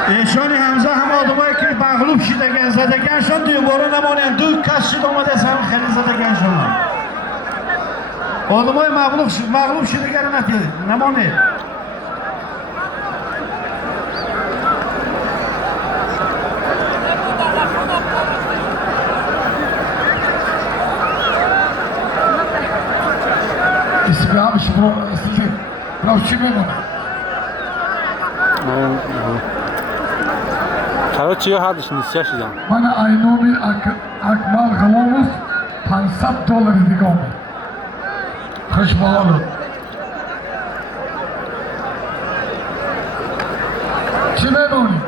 ایشان حمزه هم آدمایی که مغلوب شدگن زدگنشان دوباره نمانند دو کس شد آمده از هم خیلی زدگنشان آدمای مغلوب شدگن نمانند اسمش برو چی بمونه چرا چی هادش نیست شدم من اینومی اکمال غلاموس $500 دیگه آمد خوش بحالو چی بمونی؟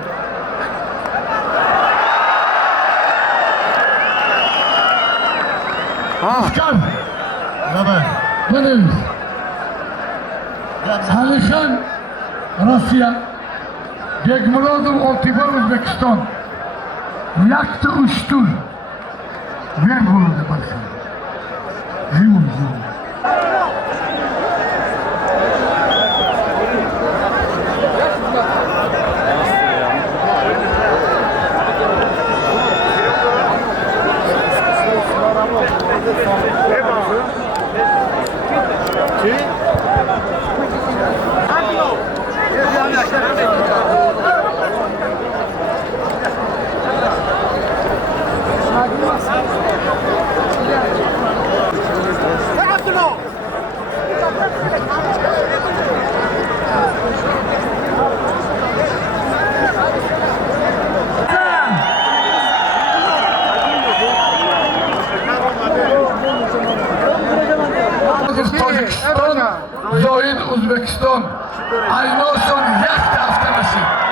افکر بنویس علی خان روسیه Bekmurodov Oltibar O'zbekiston. Yakti ushtur. Ver bo'ladi balki. Jum. Tojikiston, Zoid O'zbekiston. Aynoson yakta avtomashina.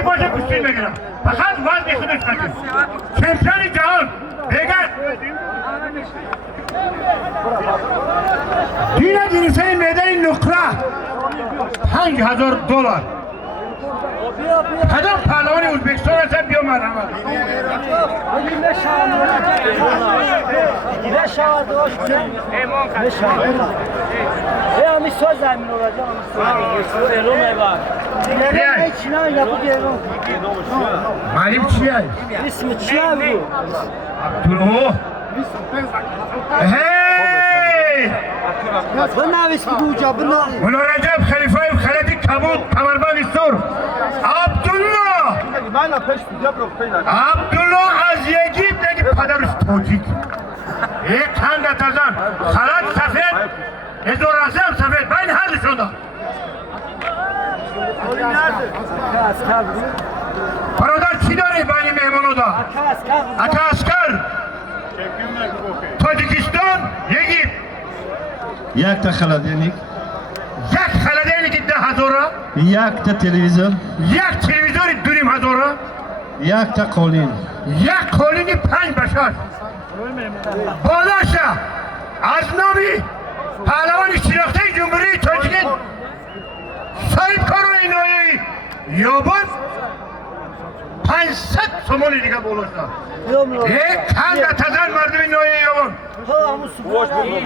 یکی باشه کشتین بگیرم فقط وزن خودش نکن چمپیون جهان بگرد دینا گریسه میدان نقره $5,000 کدام پهلوان ازبکستان هست بیا مرحمت معلم چی هست؟ اسم چی بود؟ عبدالله هی بنویس بگو جا بنویس مولا رجب خلیفه خلدی کبود کمربند سر عبدالله از یگیب نگی پدرش توجید یک چند تزن خلد سفید ازور رسم سفید بین هر شده برادر چی داری بین مهمانو دا؟ اکا اسکر تاجیکستان یگیب یک تا خلدینیک یک خلدینیک 10,000 یک تا تلویزیون یک تلویزیون 2,500 یک تا قولین یک قولینی 5 بشار بالاشه از نامی پهلوان شناخته جمهوری تاجیکستان صاحب کارو نایه‌ای یابان 500 سومونی دیگه بالاشه یک چند تزن مردم نایه‌ای یابان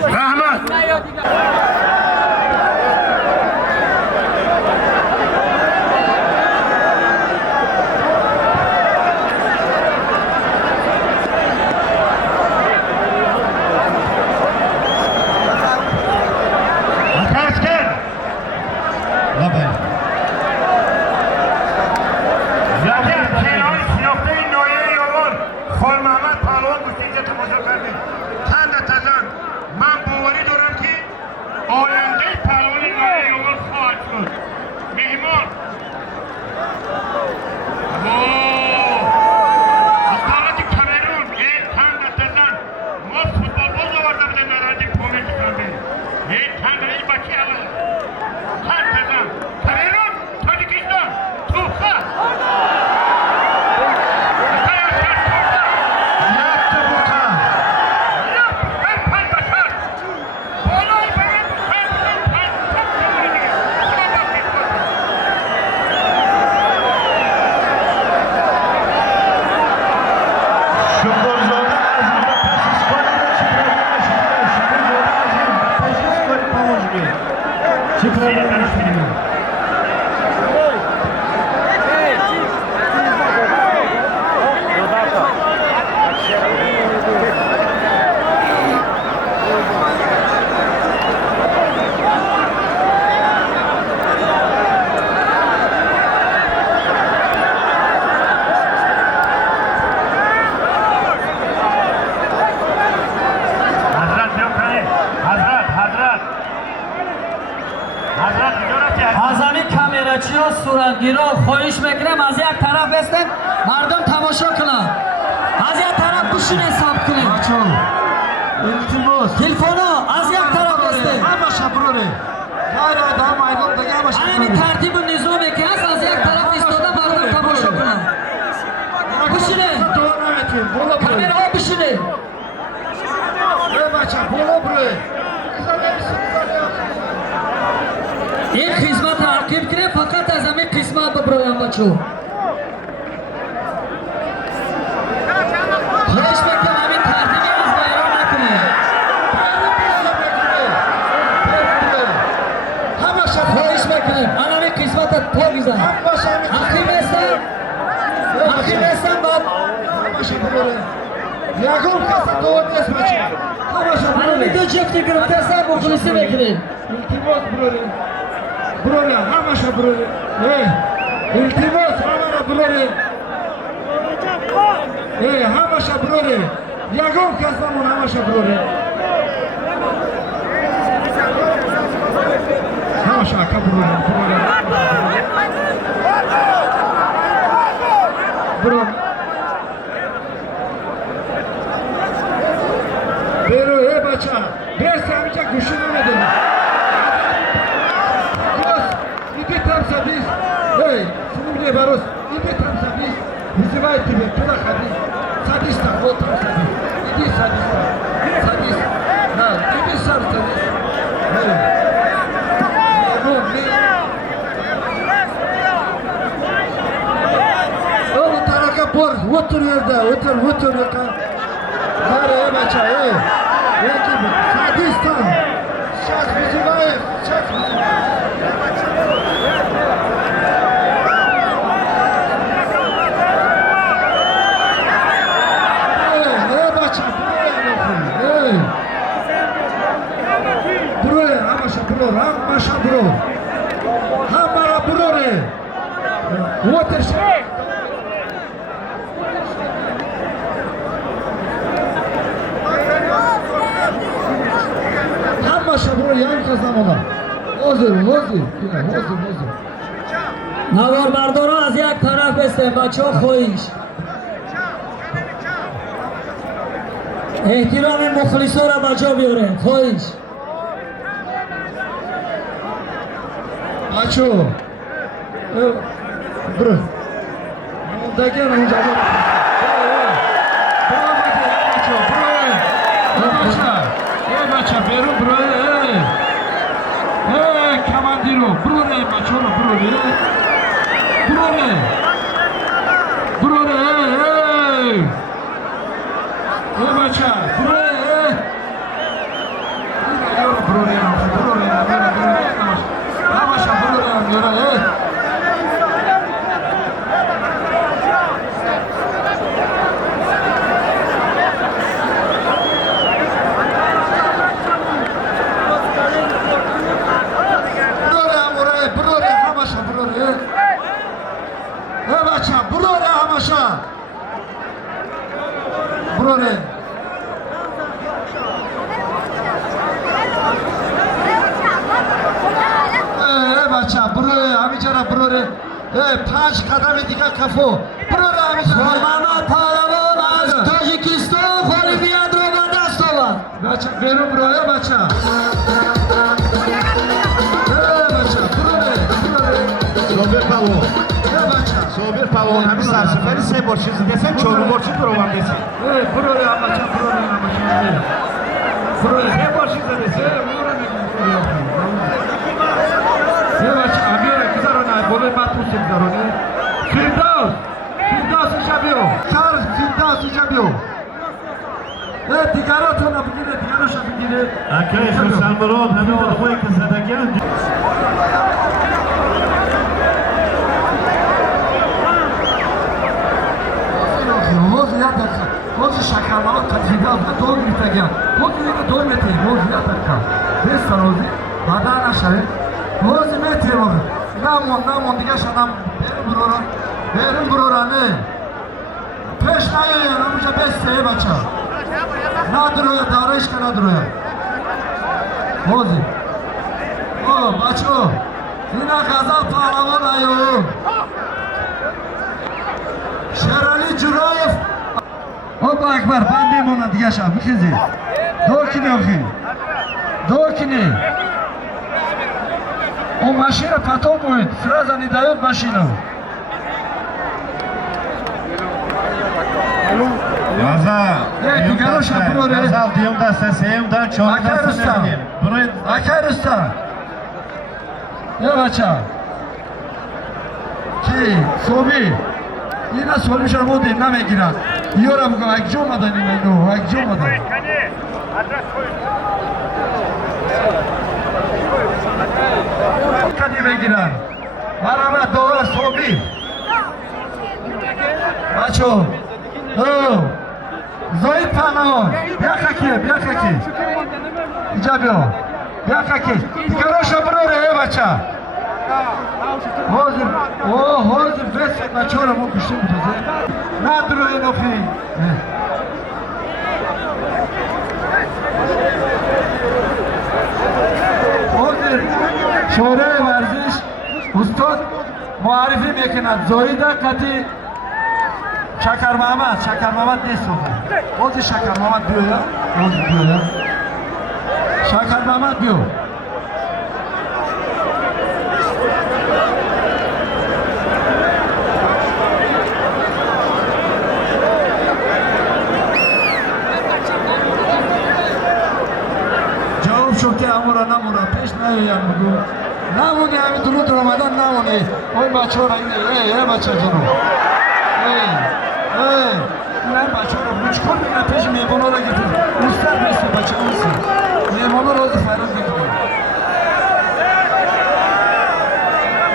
رحمت صورتگیرا خواهش میکنم از یک طرف هستن مردم تماشا کنن از یک طرف بشین حساب کنن تلفونا از یک طرف هستن همین ترتیب و نظامی که هست از یک طرف ایستاده مردم تماشا کنن بشینه کامیرا بشینه این خدمت تعقیب کنه فقط از همین قسمت ببرایم بچو خواهش میکنم همین ترتیبی از بیرون نکنه خواهش میکنم همین قسمت تا بیزن اخی میستم بعد یکم کسی دور نیست بچه همین دو جفتی گرفته هستن مخلصی میکنیم التماس بروریا همشا بروریا التماس همشا بروریا یکم کس نمون همشا بروریا همشا اکا بروریا برو بچه بیست همیچه گوشی نمیدونی Hey, şimdi bile baros. Иди там садись. Вызывает тебя. Туда ходи. Садись там. Вот там садись. Иди садись там. Садись. Да, иди сам садись. Oğlum taraka por. Otur yerde. Otur yaka. Nereye baça? Yaki bu. Sadiz tam. Şak vızıvayev. Şak bro. Hamara bro re. Water shot. Hamma shabro yan qazamona. Hozir. نواربردارا از یک طرف بستن بچه ها خواهیش احترام مخلص ها را بجا بیارن خواهیش Macho. Bro. Daqui não já vou. Macho, beru bro. Comandiro, bro, macho, bro. Bro. Macho, bro. پنج قدم دیگه کفو برو محمد پهلوان از تاجیکستان خالی بیاد رو به دست آورد بچه برو بچه Sobir Pavon همین سرسفری 3 بار چیزی دسن 4 بار چی پروام دسی برو بچه برو 3 بار چیزی دسه بوله ماتوس درونه فردوس شابیو دیگراتو نبگیره دیگراشو بگیره اکای خوشم برود همین خوی که زدگیان Hoje şakalama tadvida doğru bitegen. Hoje doğru mete. Hoje yatakka. Destan hoje. Badan aşağı. Hoje mete var. Namon diye şanam. Benim brora ne? Peş neye ya? Namuca besteye baça. Nadroya darışka nadroya. Hoje. O baço. Yine kaza pahalı ayo. Şerali Curayev. Allahu Ekber, bandem ona diye şah, bikizi. Dokini. O maşina patol будет, сразу не дает машину. Gazal diyom da seseyim da çok da seseyim. Akar usta. Ne baça? Ki, sobi. Yine sormuşlar bu dinle mi giren? Diyorum ki akçı olmadan inanıyor, akçı olmadan. Kadime giren. Arama doğru sobi. Maço. Zoid Panahon. Biakaki. İcabio. Biakaki. Dikaroşa brore baça. Hozir bes maçora mu kuşum tuzu. Nadro enofi. Hozir şore varziş ustad muarifi mekinat zoida kati Şakar Mehmet ne soğuk? Hozir Şakar Mehmet diyor ya. Şakar Mehmet diyor. نیایم بگو نمونی همین درود رمضان نمونی اوی بچه ها را ای بچه جانو این هم بچه ها را بچکن بگیرن پیش میمون ها را گفتید مستر نیستی بچه ها نیستی میمون ها روز فیروز بگیرن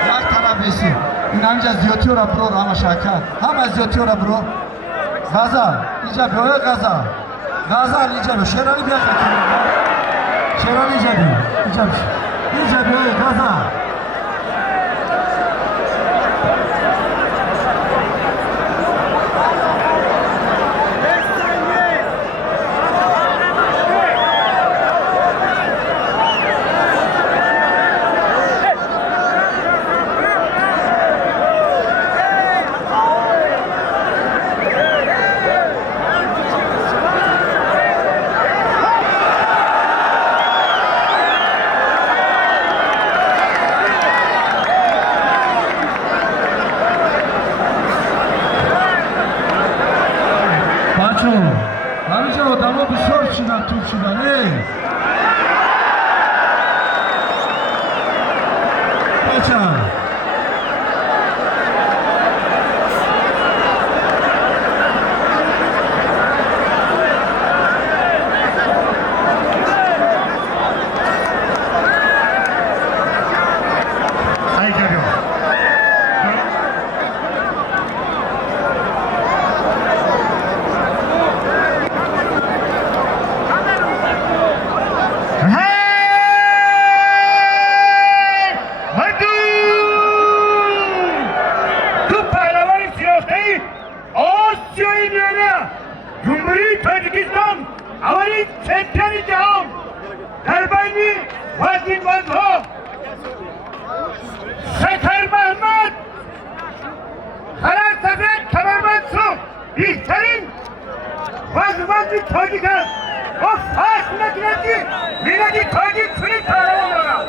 یک طرف نیستی این همینجا زیادی را برو همه شکر همه زیادی را برو غزل اینجا بیای غزل اینجا بیای شیرانی بیا خطیر شیرانی اینجا بیای غزل همینجا آدم ها بسیار چیدن توپ شدن بچه جمهوری تاجیکستان اولین چمپیون جهان در بین وزن‌ها شکر محمد خلال سفید کمربند شد بهترین وزن تاجیک است و فخر نکنند که ملت تاجیک چنین پهلوان دارد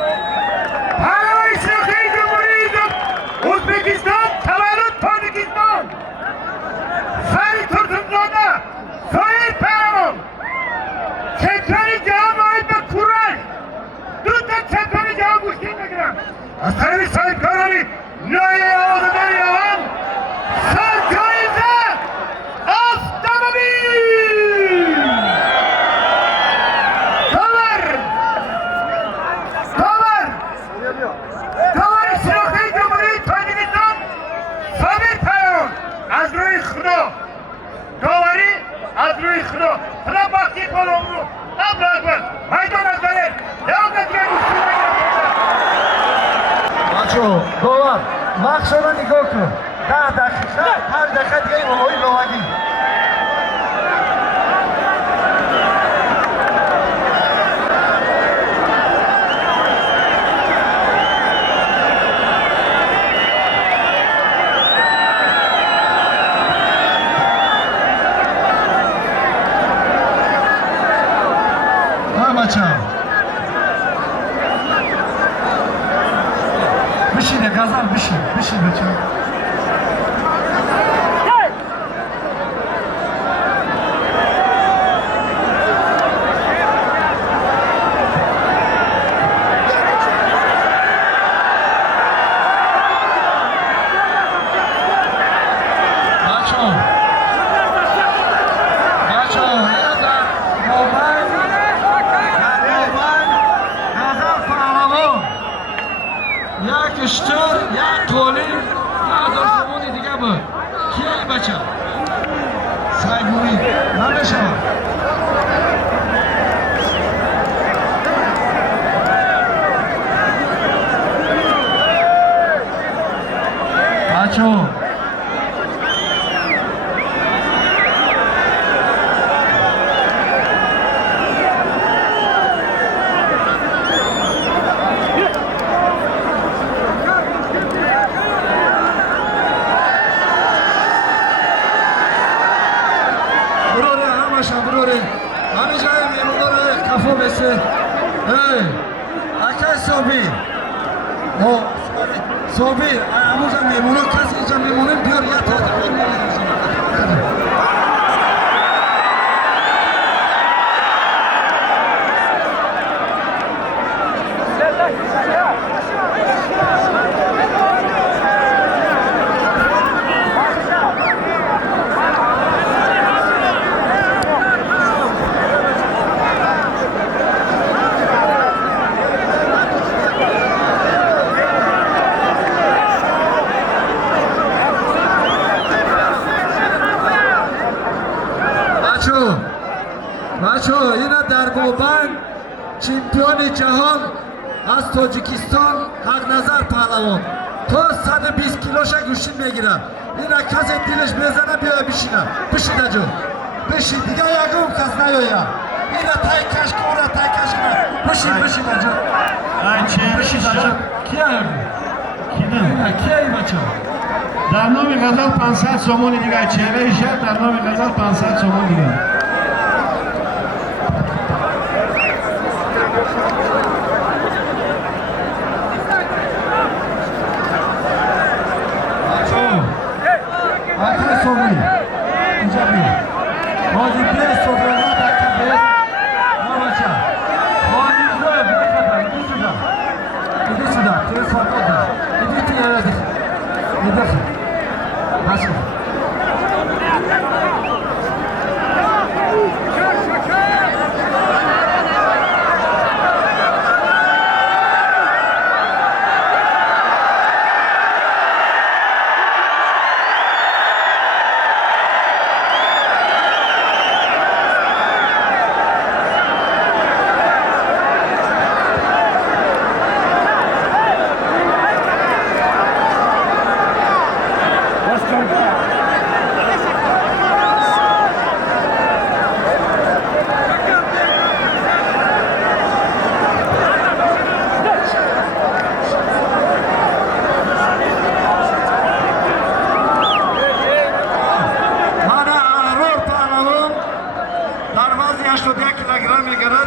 پهلوان شیخی جمهوری ازبکستان تولد تاجیکستان سری ترسمزاده سایر پهلوان چمپیون جهان ماهید به کورش دو تا چمپیون جهان گوشتین بگیرم از طرف صاحبکارانی نایه آزاداری آهان سرجایزه автомобиль! Товар широкой Джумҳурии Тоҷикистон Собир Паҳлавон аз рӯи Худо доварӣ аз рӯи Худо Худо бахти Паҳлавонро Аллоҳу акбар майдон аз балер бачаҳо довар вақтшона нигоҳ кун 10 дақиқа 5 дақиқа дига имомои ловагӣ بشینه غزل بشین بچه یک اشتر، یک قولی، یک زمانی دیگه بود کیه این بچه؟ سایگویی نمیشه بچه همه جای میمونه رو کفا بسه اکه صوبی اموزا میمونه کسی اینجا میمونه بیار یا تا بچه اینا در بوبنگ چمپیون جهان از تاجیکستان حق نظر پهلوان تا 120 کیلوش گوشین میگیره. اینا کسی دلش بزنه بیا بشینه. بشینه جو بشین دیگه یکم کس نیاید. اینا تای کش کنه تای کش کنه. بشینه جو بشینه جو. کیه اینا؟ کیه این بچه؟ در نام غزل 500 سومون دیگه چهره شهر در نام غزل 500 سومون دیگه. آخر صبحی اینجا بیا بازی بیه صبحی ها دکه بیه ما بچه خواهی روی بیه خدا ایدی سودا توی ساتا دا ایدی توی ایره دیخ ایده خود بچه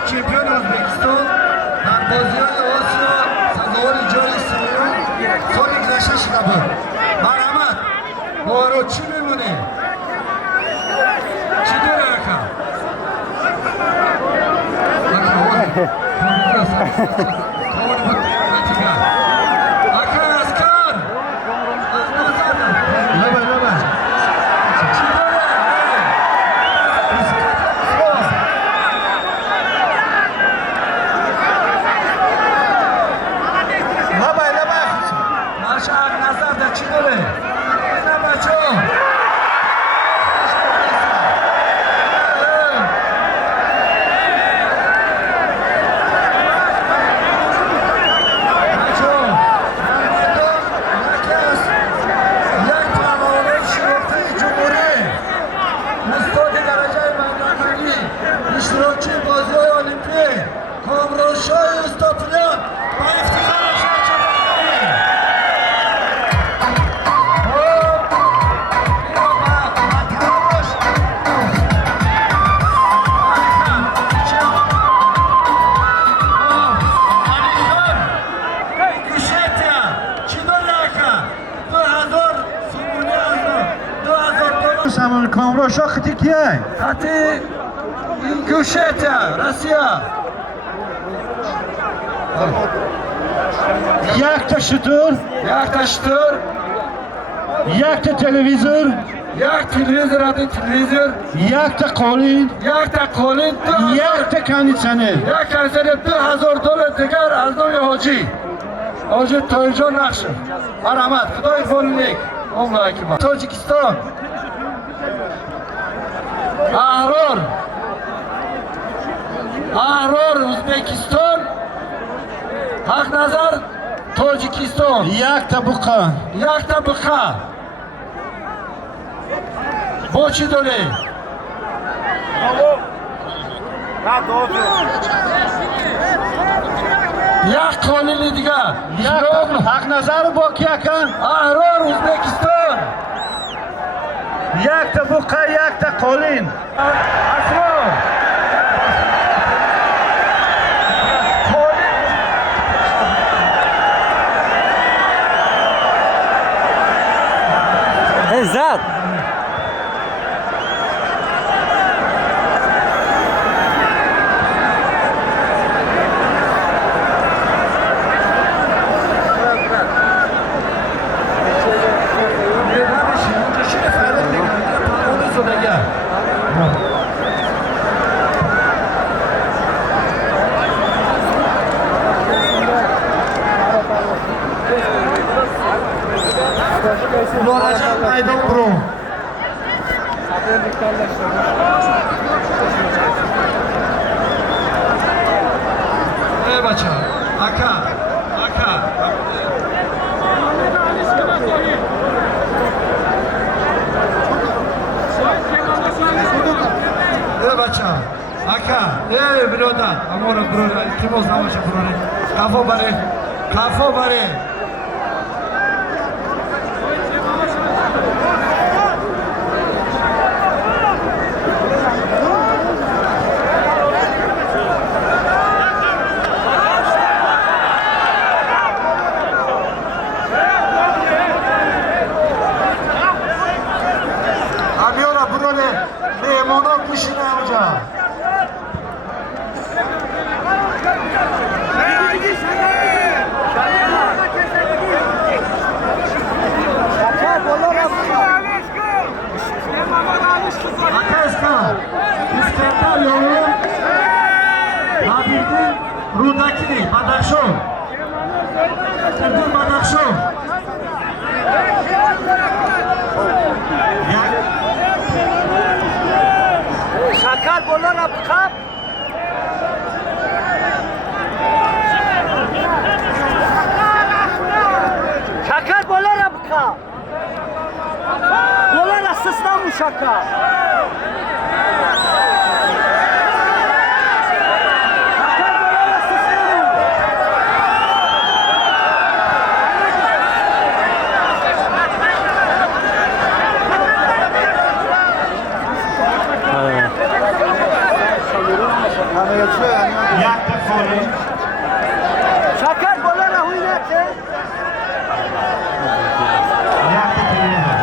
چمپیون ازبکستان در بازی‌های آسیا سزاوار جای سوم سال گذشته شده بود. مرحمت بارو چی میمونه؟ چی داره اکا؟ اکا اسکر چی داره؟ نه بچه ها یک پهلوان شیرفته جمهوری استاد درجه میدانمندی اشتراکی بازی‌های المپیک کامرانشاه استاپریان با افتخار سامان کامرانشاه خطی کیه؟ خطی اینگوشتیا روسیا یک تا شتر یک تا شتر یک تا تلویزور یک تلویزور یک تا قالین یک تا قالین یک تا کاندیشنر یک کاندیشنر $2000 دیگر از نام حاجی طاهرجان نقشه مرحمت خدای فولنیک الله اکبر تاجیکستان احرار ازبکستان حق نظر تاجیکستان یک تا بقا با چی داره؟ یک قانون دیگه حق نظر با کیا کن؟ احرار ازبکستان یک تا بقا یک تا قالین اسرار عزت Meydan bro. بچه اکا برادر امورا برادر التماس نباشه برادر کافو بره امیورا برادر میمونا کشینه همجا İskender yolu Nadir'in Rudaki Badakşon Nadir'in Badakşon Şakal bolar apkap. Şakal bolar apkap. Bolar asıstan bu şakal. Jak te fory? Şakal bolar ahuyete. Jak te pieniądze?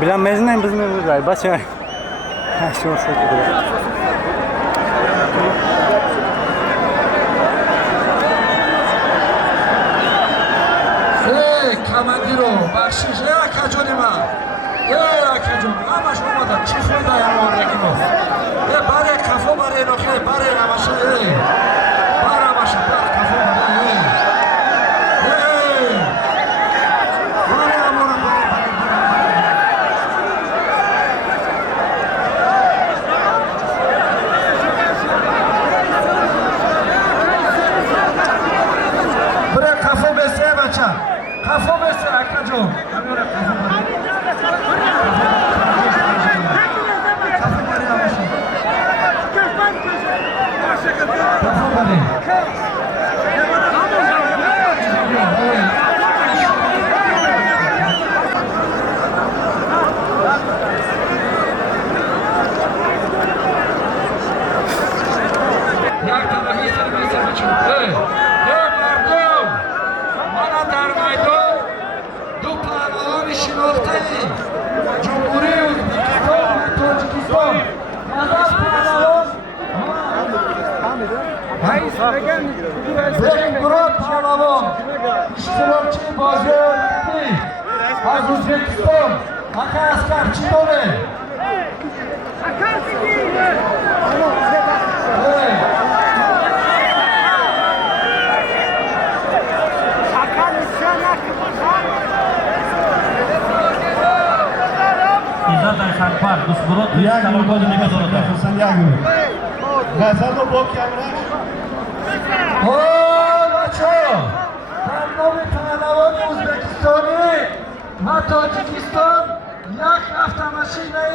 Bilinmez ne biz mi burada? Başka. Ha şu olsa da. камандиро бахшиш акаҷони ман акаҷон ҳамаш омада чӣ фоида ямонрагино баре кафо баре нохе баре рамаша бар рамаша бар кафо баре баре амора баре кафо бесе бача کافو بسه اکا جون امیورا کافو بره کافو بره آمشه کافو بره یک تا میسر بچون مردم مانا در میدان دو پهلوان شناخته جمهوری ازبکستان و تاجیکستان از پهلوان یک گروه پهلوان اشتراکچی بازی المپیک از ازبکستان آقا اسکر چی داره؟ Jak minut, jak minut. Gazado bok yamraş. بچه در نام پهلوان ازبکستانی و تاجیکستان یک هفته ماشینه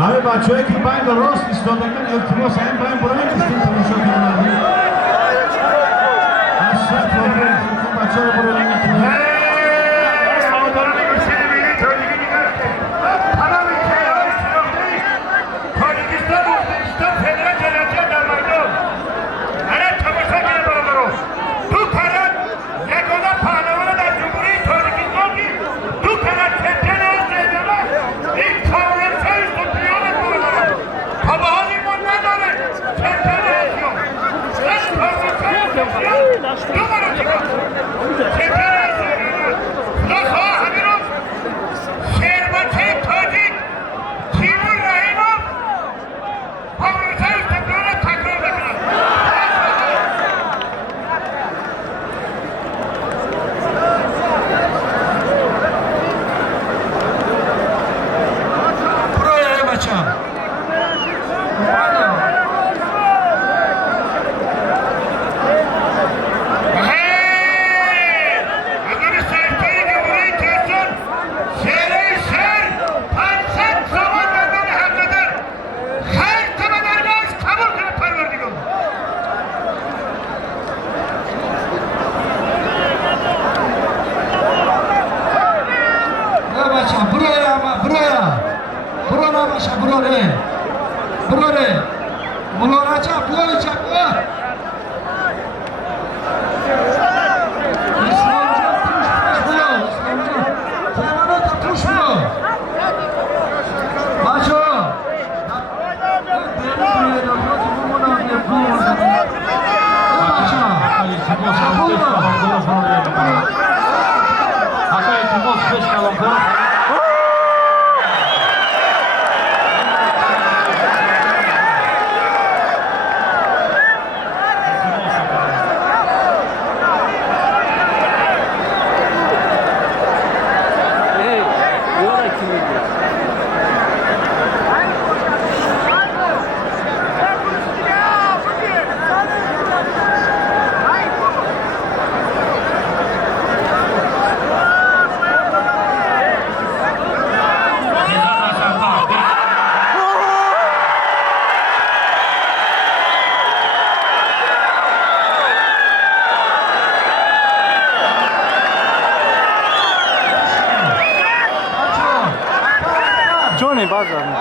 همه بچه‌ای که باید راست ایستادگان التماس این باید برای کشتیم تماشا کنند. اصلا پروگرام بچه‌ها رو برای التماس. Let's go! جونی باز دارم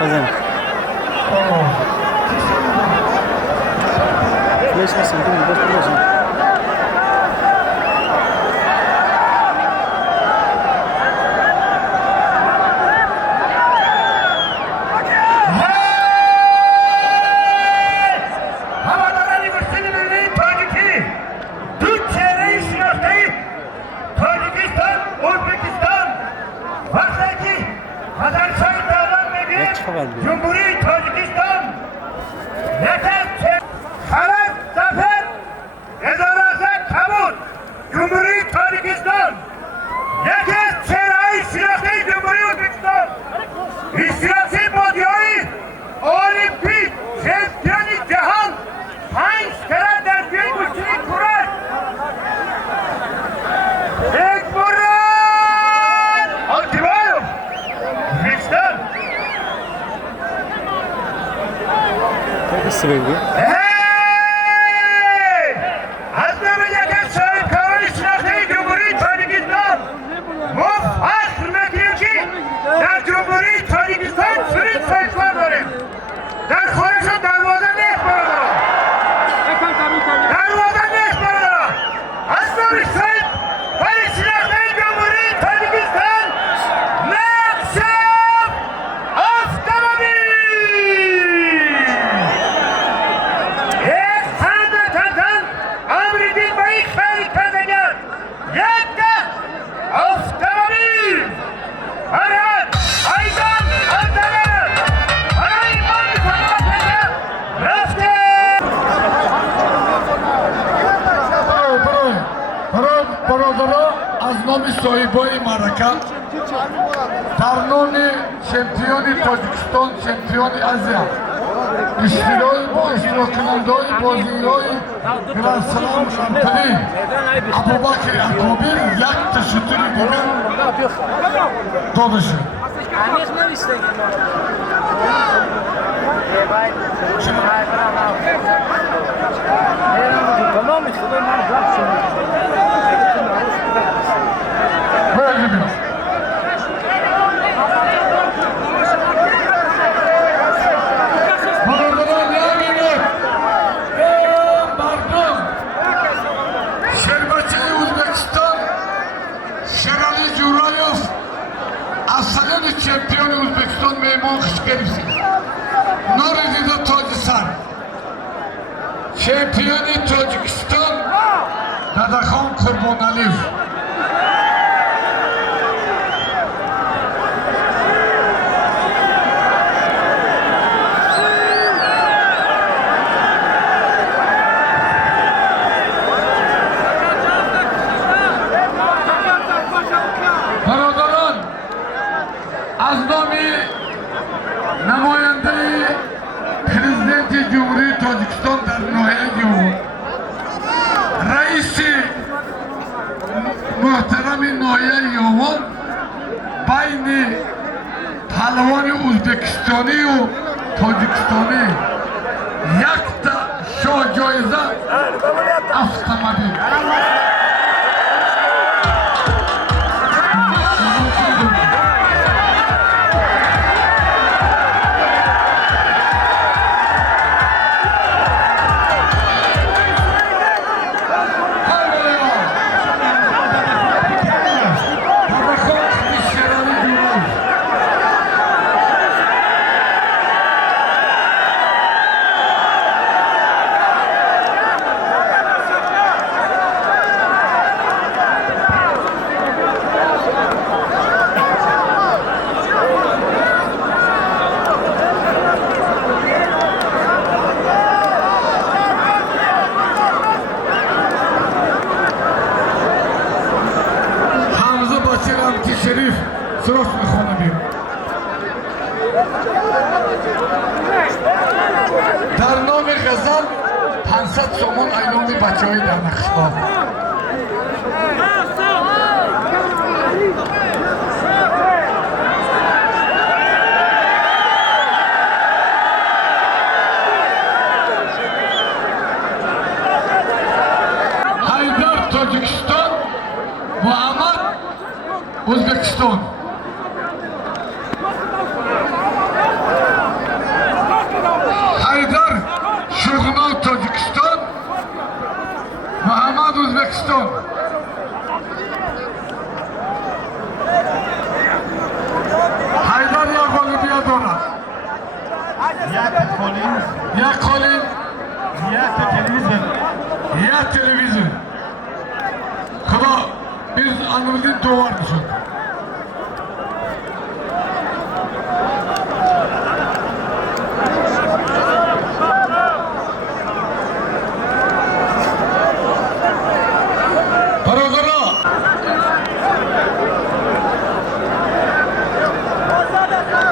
بزن ليش نسيت بس لازم جمهوری تاجیکستان نتیجه خلق زفر Hepsi buydu. از مملکت صاحبکاران شناخته جمهوری تاجیکستان ما فخر میکنیم که در جمهوری تاجیکستان چنین سایت‌ها داریم. در خودشون دروازه نیست برادران. دروازه نیست برادران. از نامشتاید برای شناخته جمهوری تاجیکستان نقشم آفتابی. یک تن تن آمریدین با این خیلی تازگر. یک تن آفتابی. برات ایدان آفتابی. برای ایمان کنم رفته. برادران از نام صاحبای معرکه در نام چمپیون تاجیکستان چمپیون آسیا اشتراک کننده‌های بازی‌های گرند سلام شامپیونی ابوبکر اکابر یک تشکر دیگر داده شد. چمپیون ازبکستان مهمان خوش گرفتیم. نوریزیده تاجسان چمپیون تاجیکستان داداخان قربانعلیف. از نام نماینده پرزیدنت جمهوری تاجیکستان در ناحیه یوم رئیس محترم ناحیه یوم بین پهلوان ازبکستانی و تاجیکستانی یک تا شاه جایزه автомобиль. شریف سراغ میخوانه بیم. در نام غزل 500 سومون ایام بچه های در نقشبان. حیدر تاجیکستان محمد O'zbekiston. Haydar Sho'g'inov Tojikiston. Muhammad O'zbekiston. Haydar ya g'olibiyat dora. Ya qo'lin. Ya televizor. Ya televizor. Xudo biz anımızın doğarmışız.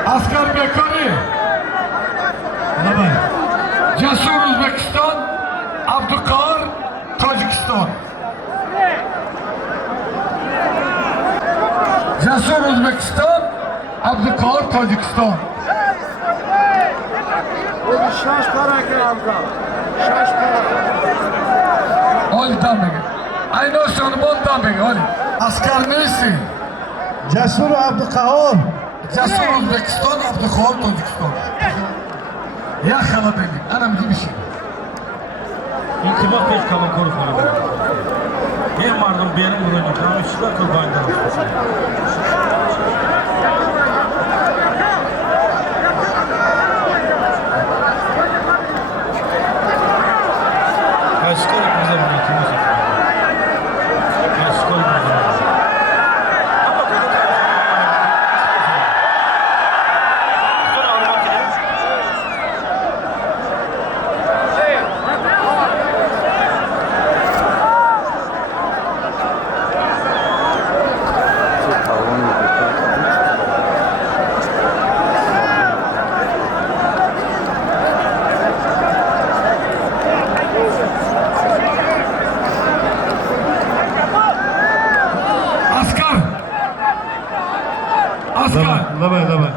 Askar Bekari, Cesur Özbekistan, Abdülkahar Tacikistan. Cesur Özbekistan, Abdülkahar Tacikistan. Oli tam bege. Aynı şunu bol tam bege oli. Asker neysin? Cesur Abdülkahor. Cesur Özbekistan, Abdülkahor Tacikistan. Ya khala bege. Anam gibi şey. İltibat peş kalan koru falan. Bir mardum benim buraya tamam şurada kurbandan. Aşkı bize bırakıyoruz. Aşkı bize. Давай.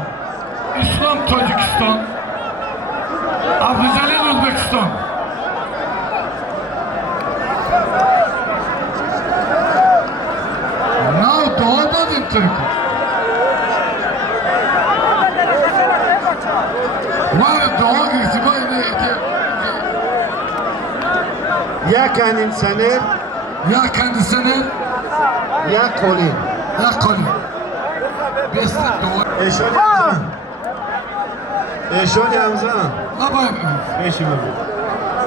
İslam Tacikistan. Abdüzelil Özbekistan. Now doğada din Türk'ü. Var doğa irtiba ile Ya kendisini ya kendisini ya kolin. ya koli. Beslik doğa. Eşon Hamza. Labay.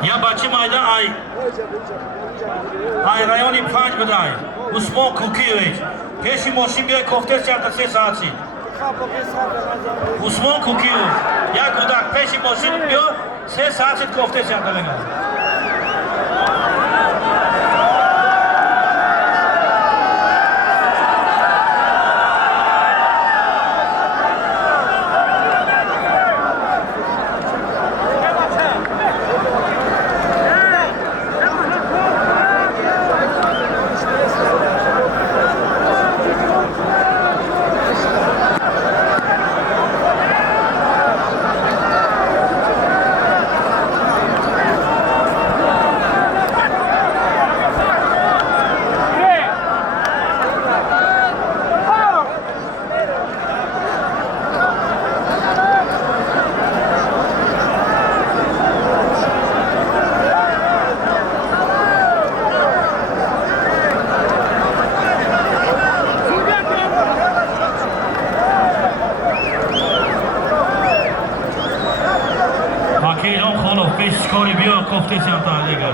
یا بچه مایده ای رایانی 5 بدای عثمان کوکیویچ پیشی ماشین بیای کوفتر چرده 3 ساعتی عثمان کوکیویچ یک کودک پیشی ماشین بیا 3 ساعتی کوفتر چرده بگم ایران خانو پیش کاری بیا کوفته چرده دیگر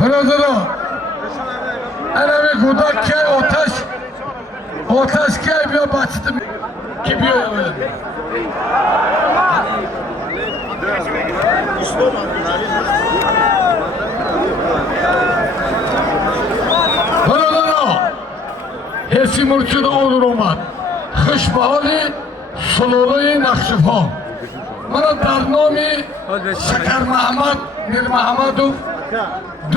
برادران انمی کودک که آتش که بیا بچتم که بیا یاوید برادران حسی مرچود آنور آمد خوشبحالی سلوله نقشفا من در نام شکر محمد میر محمدوف $2000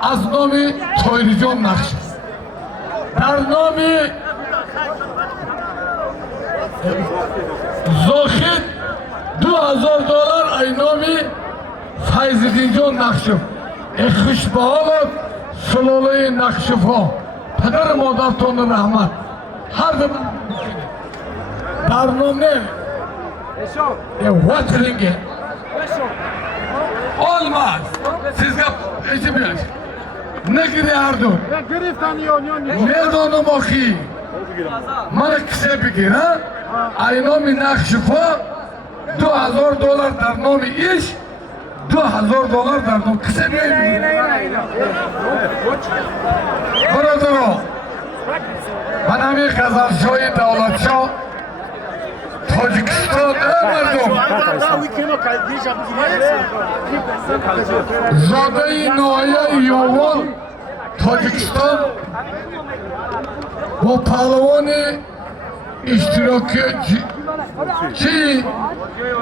از نام طایری جان نقش در نام زاخد $2000 اینامی فیض‌الدین جان نقشف خوشبحالات سلاله نقشف ها پدر مادرتان رحمت هر زمان برنامه واترینگه olmaz. Sizga eşi bir yaş. Ne gidiyordu? Ne donum oki? Bana kısa bir gün ha? Aynomi nakşifa $2000 dar nomi iş $2000 dar nomi kısa bir gün. Buradır o. Bana bir kazan şoyu davlatşo Tacikistan merdum. Zade-i Naya Yavan Tacikistan bu pehlivanı iştirakçı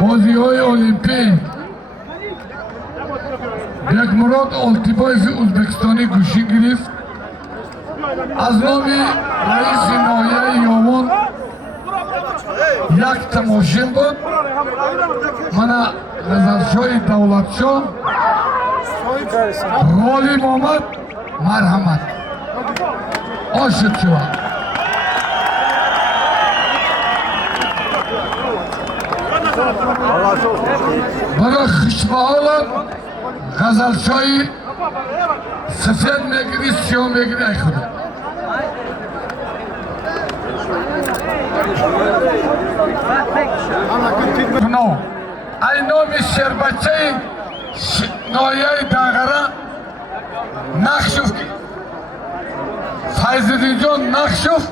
Bazihay Olimpik Bekmurat Altibayev Uzbekistani guşi girift az nami Reis-i Naya Yavan یک تماشین بود من غزلشوی دولتشو غالب آمد مرحمت آشد شد برای خوشبحالت غزلشوی سفید میگیری سیاه میگیری ای خدا No, I know Mr. Bacay, Noyay Dagara, Nakshuf, Faizuddin Jon Nakshuf,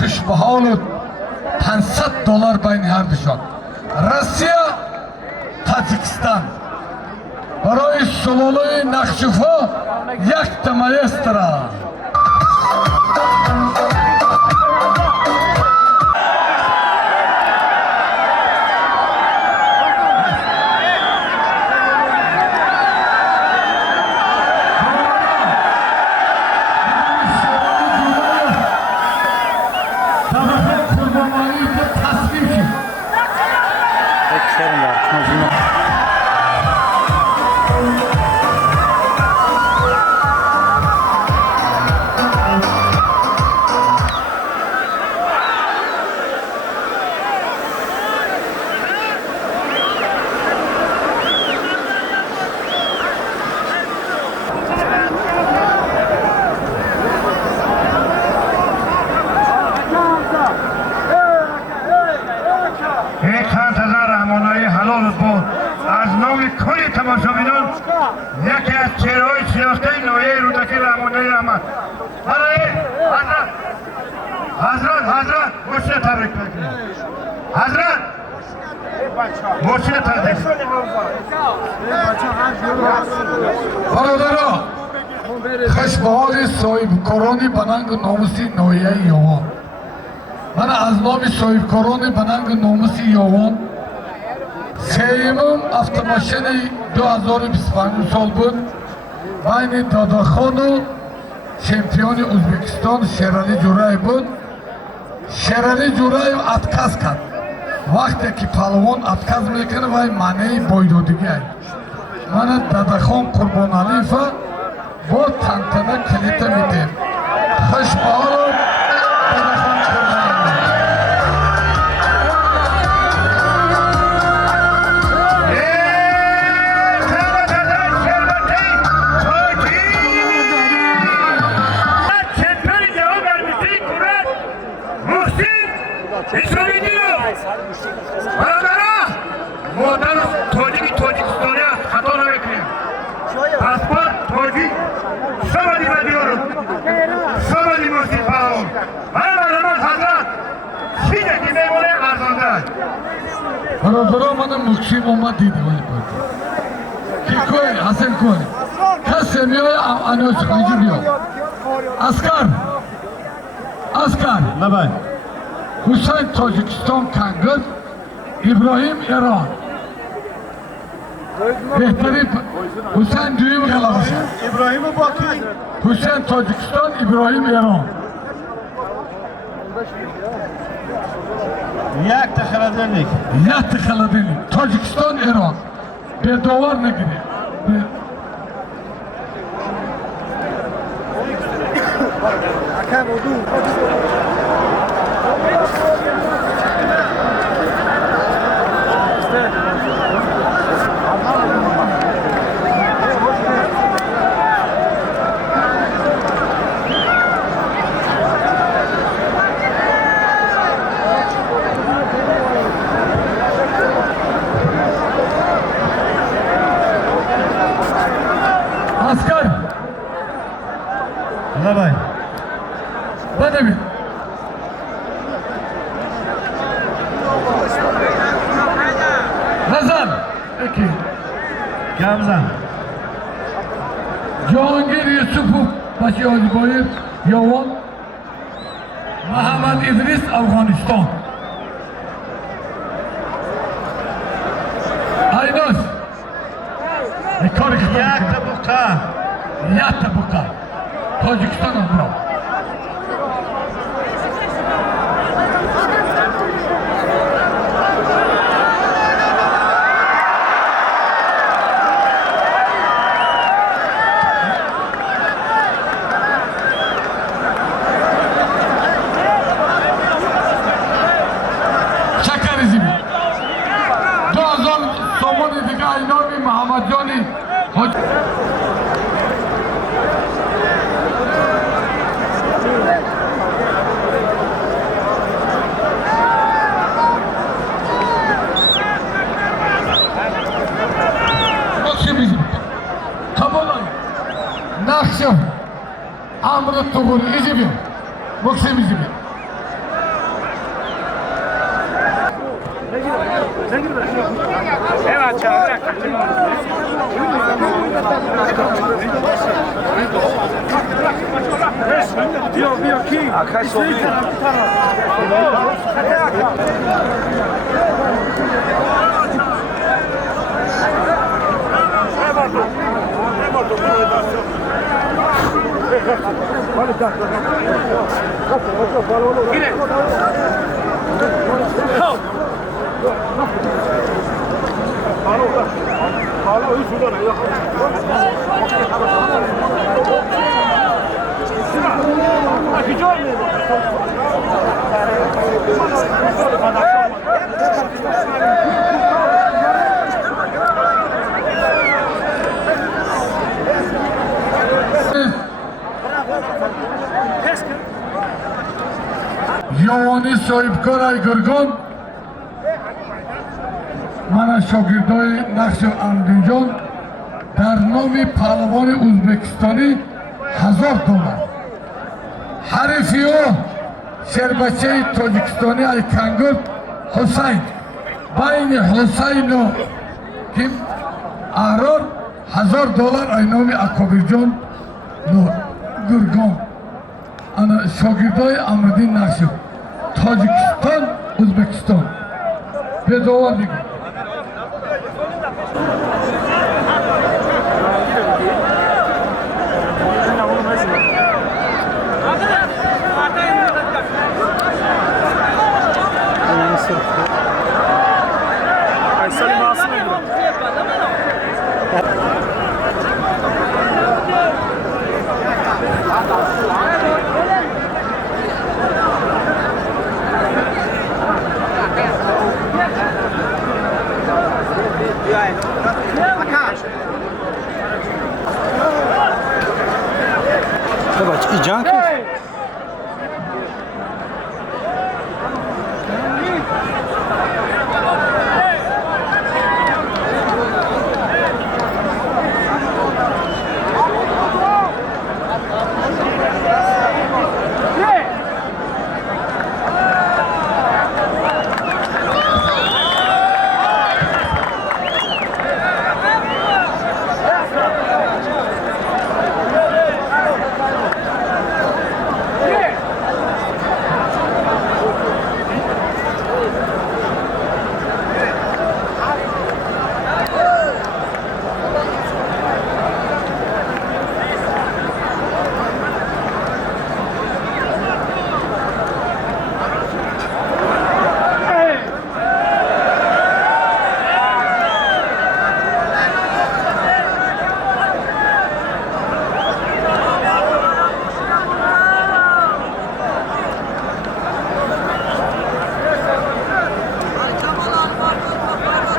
خوشبحالت $500 بین هر بشد. روسیه، تاجیکستان برای سلاله نقشفا یک تمایستره. یکی از چهره‌های شناخته نوعی رودکی رحمانی رحمت برای حضرت مرشد تبریک بگید حضرت مرشد تبریک برادرها خوشبحال صاحبکاران بننگ ناموسی ناحیه یاوان من از نام صاحبکاران بننگ ناموسی یاوان سیمم автомашин 2025 سال بود بین داداخان و چمپیون ازبکستان شیرالی جورای بود شیرالی جورای اتکاز کرد وقتی که پهلوان اتکاز میکنه وای معنی بایدادگی من داداخان قربان علیفه با تنتنه کلیته میدیم خوشبحال داداخان قربان مادر تاجیکستانی است خطا نمیکنیم پاسپورت تاجیک شمالی بدیارم شمالی مرسی پهلوان برادران حضرت چیزی که میمونه ارزانده برادران من مکشیم اومد دیده کی کوی حسن کوی کسی میای انوش خیجی بیا اسکر نبای حسین تاجیکستان کنگل ابراهیم ایران بهتری حسین دویم غلبه شد ابراهیم باکی حسین تاجیکستان ابراهیم ایران یک تا холодильник. یک холодильник. Tojikiston, Iran. Bedavar nagire. Asker. Давай. Bana bir. Hazan. Peki. Gamzan. Cihangir Yusufov Bashi Hojiboyev Yo'g'on. Muhammad Idris Afg'oniston. Aynos. Yakta buqa. Yakta buqa. Tojikiston bravo. Nakşım, Amrut Tuğur, İzmir, Muksim İzmir. Evet, çağır. Yovani sohibkor Gurgon, mana shogirdoi Naqshi Andijon dar nomi Pahlavoni O'zbekistoni $1000. Harifiyo sherbachai Tojikistoni Aykangur Husayn. Bayni Husayn o kim Ahror $1000 ay nomi Akobirjon Gurgon. Ana shogirdoi Amriddin Naqshi. Tojikiston, O'zbekiston. Bedavar digim. Zobacz, i dzianki.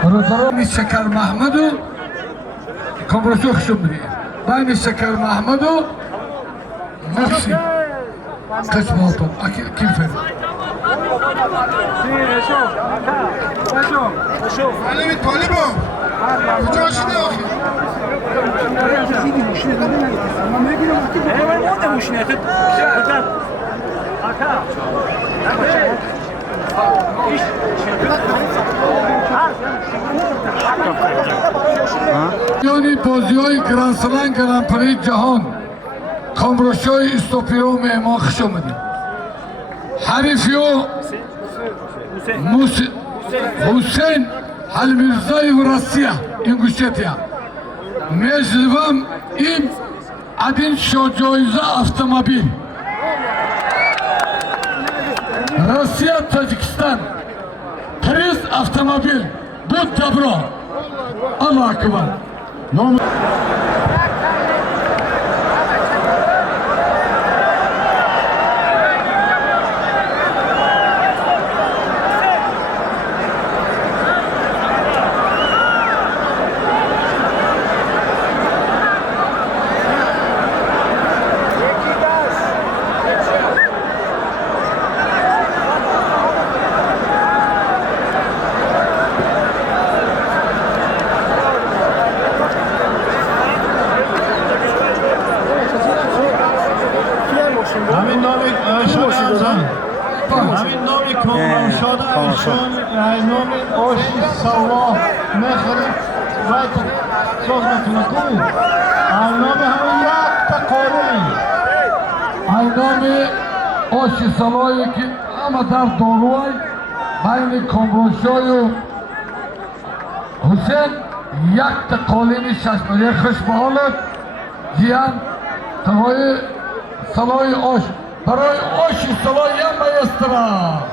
برادران شکر محمد و کامرشو خوشم میده بین شکر محمد و محسن قسم آتون کیل فرد علمی طالبان کجا شده آخی یعنی بازی های گرانسلن گرانپری جهان کامرشوی استوپیرو مهمان خوش آمدیم حریفیو حسین المیرزای و روسیه اینگوشتیا میزلوام این ادین شو جایزه автомобиль Россия, Таджикистан, приз автомобиль, будь добро, Аллах Акбар. همین نامی کنم شده ایشون نامی آشی سوا مخری باید ساز میتونه کنید نامی همین یک تقالی نامی آشی سوایی که همه در داروی بین کامرانشای و حسین یک تقالین ششمالی خوش به حالت جیان تقای سلای آش برای آشی سلای هم میسترا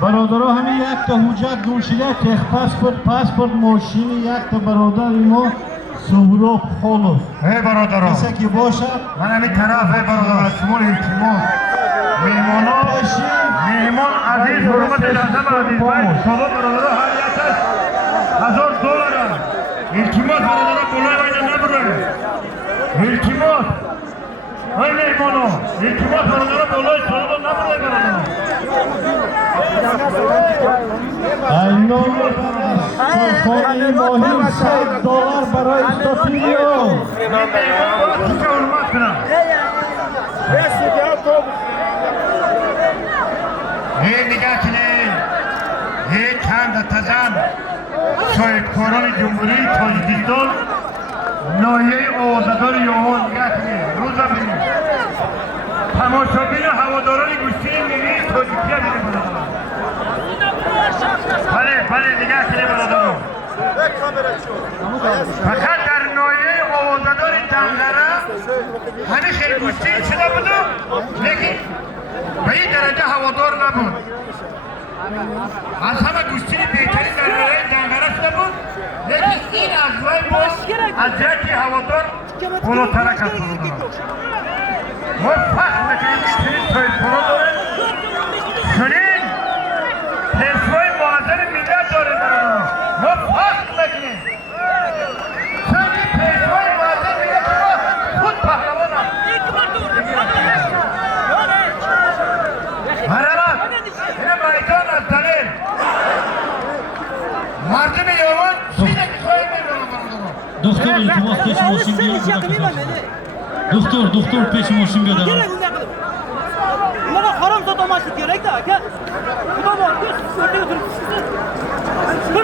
برادرها همین یک تا حجت گوشیده تخ پاسپورت ماشین یک تا برادر ما سهراب خالص برادرها کسی که باشه من همین طرف برادر شمول التماس مهمان عزیز حرمت لازم عزیز باید شما برادرها هر یک $1000 التماس برادرها بلای باید نبرن التماس های مهمانا التماس برادرها بلای شما نبرن برادرها اینام خانه ماهی $100 برای استافیلیو حرمت کنم این نگاه کنید یک چند تزن شاهدکاران جمهوری تاجیکستان نایه آوازدار یوهان نگاه کنید روزا بینید تماشابین و هواداران گوشتی ملی تاجیکیه بینید بله نگاه کنید برادران فقط در نایه آوازدار دنگره همه خیلی گوشتی شده بودم لیکن به این درجه هوادار نبود از همه گوشتی بهترین در نایه دنگره شده بود لیکن این اجزای باز از جهتی هوادار بالاتر است برادران ما فخر میکنیم چنین سایدپورا داره چنین پیشوای معظم ملت داره برادران ما فخر میکنیم چنین پیشوای معظم ملت ما خود پهلوان هم برادران این میدان از دلیل مردم یوان چیزی که خواهی میبرن برادران دکتر التماس پیش ماشین بیاد دکتر پیش ماشین بیاد حرام زاد آمد شد گرفت که خدا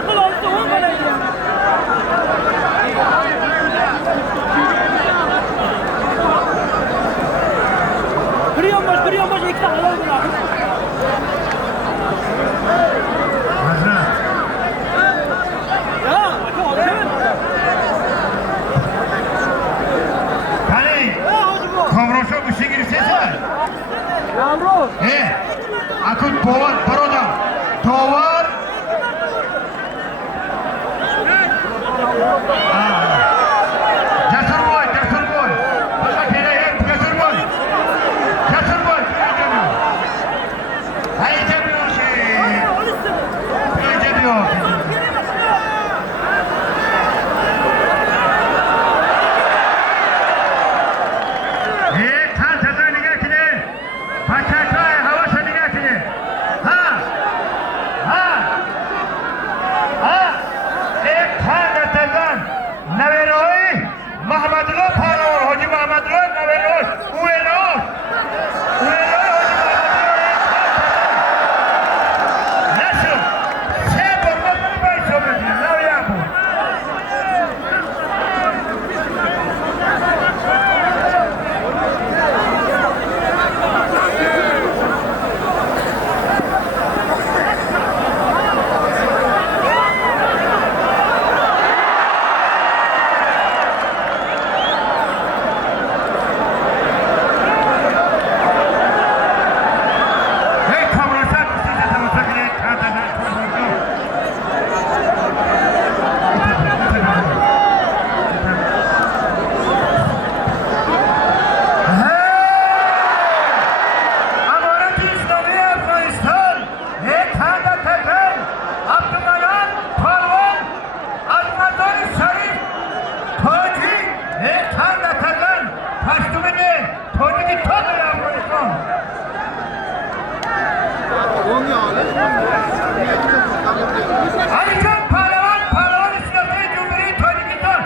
علیجان پهلوان شناخته جمهوری تاجیکستان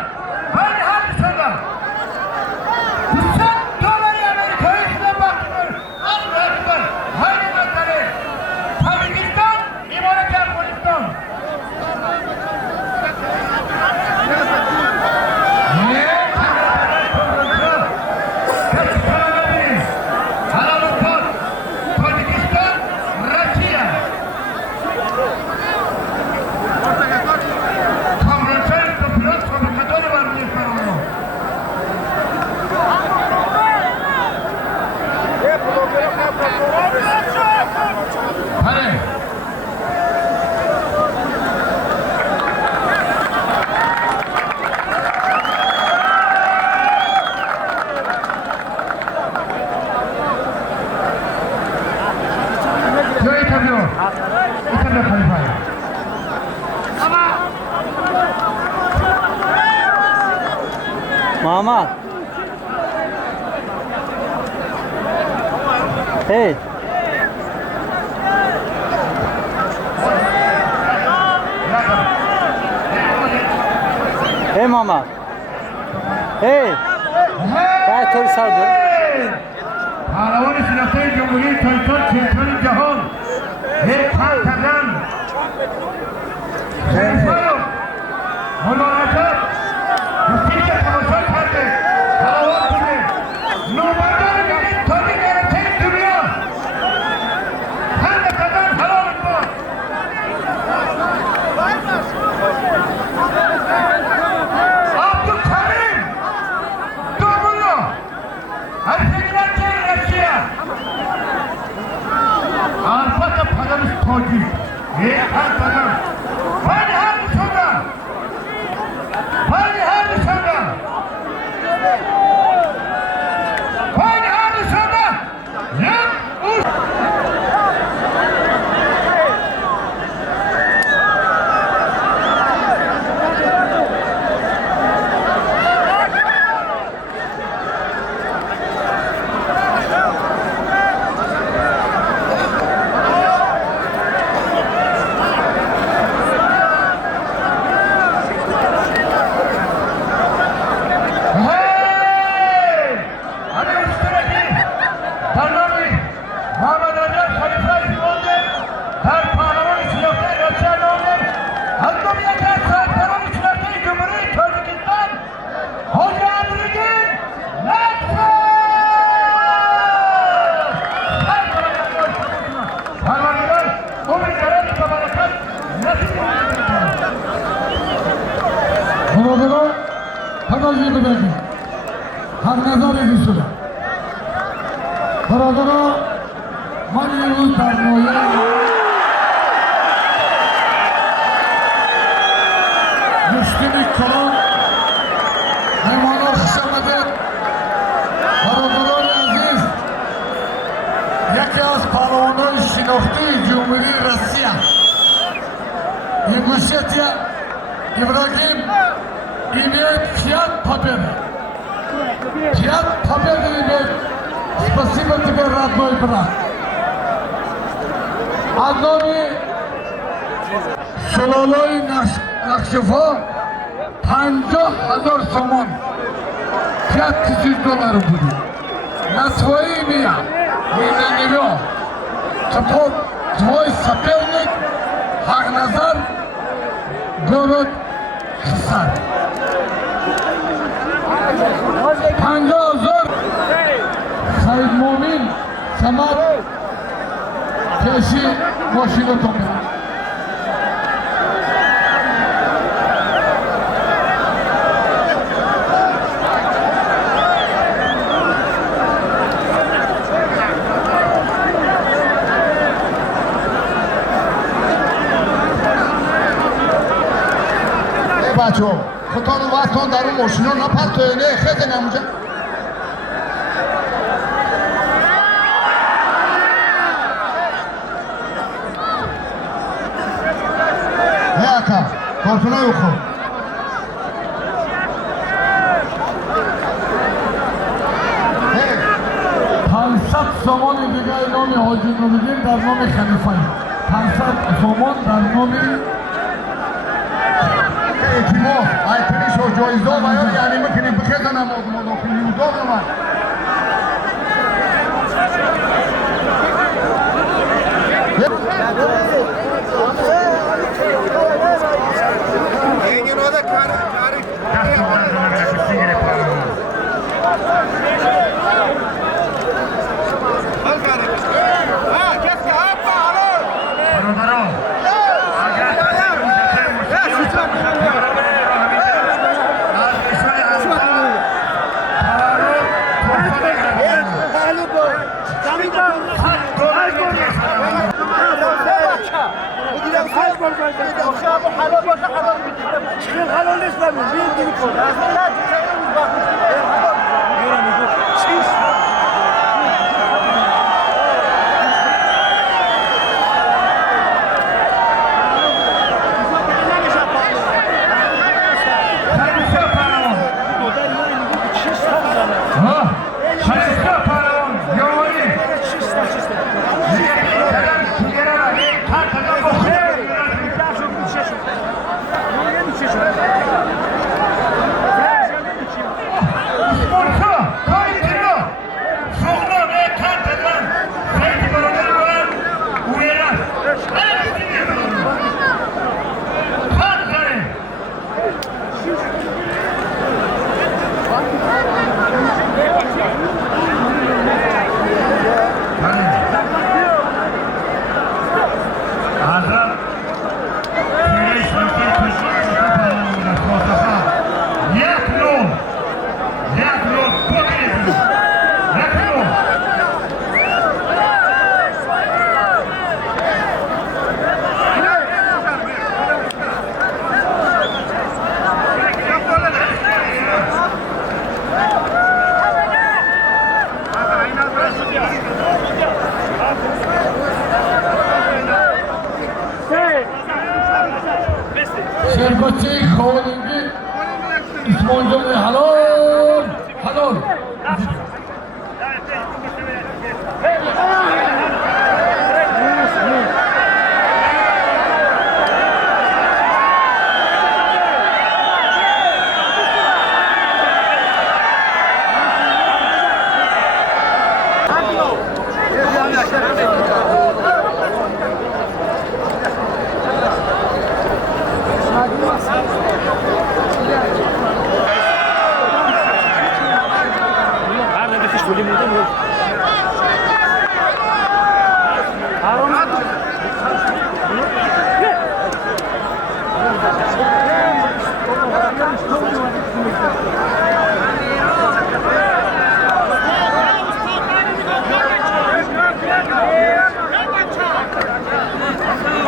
بله حق شدم $200 آمریکایی شده بخشنر از رهبر های مسئله تاجیکستان امارت افغانستان محمد Hey. Hey mama. Hey. काय थोड़ी सर दो. پهلوان شناخته جمهوری تاجیکستان چمپیون جهان یک خان کردن خیرفایو ملاحظات رسید که تماشا کرده پهلوان بوده نومندان ملی تاجیک گرفته دنیا خان کردن حلال کن عبدالکریم دومولا Arfata paramız koydu. Yeter kadar. Hadi hadi sonra. Hadi hadi sonra. Hadi hadi sonra. Yap uç. برادران توجه بدهید هر نظر ایشون برادران من امروز در مایه مشکلی کلان مهمانان خوش آمدید برادران عزیز یکی از پهلوانان شناخته جمهوری روسیه Ингушетия, Ибрагим имеет 5 побед. 5 побед имеет. Спасибо тебе, родной брат. Одноми Шололой Накшифо 50,000 сомон. $5,000 будет. На свои имя и на него. Твой соперник Хакназар город Хисар. 50,000 Саид Момин Самат Пеши машина топит. بچه خودتان رو وقت کن در اون ماشینا نپرد تو اینه خیلی نموجه نه اکا کارتونه رو خود 500 سامان دیگه نام حاجی نومیدین در نام خلیفه سامان در نام اعتماد ایتریش و جایزه و یعنی میکنیم بخیزنم مداخلی و داغ من شربتی خوالنگی اسمان جان حلال حلال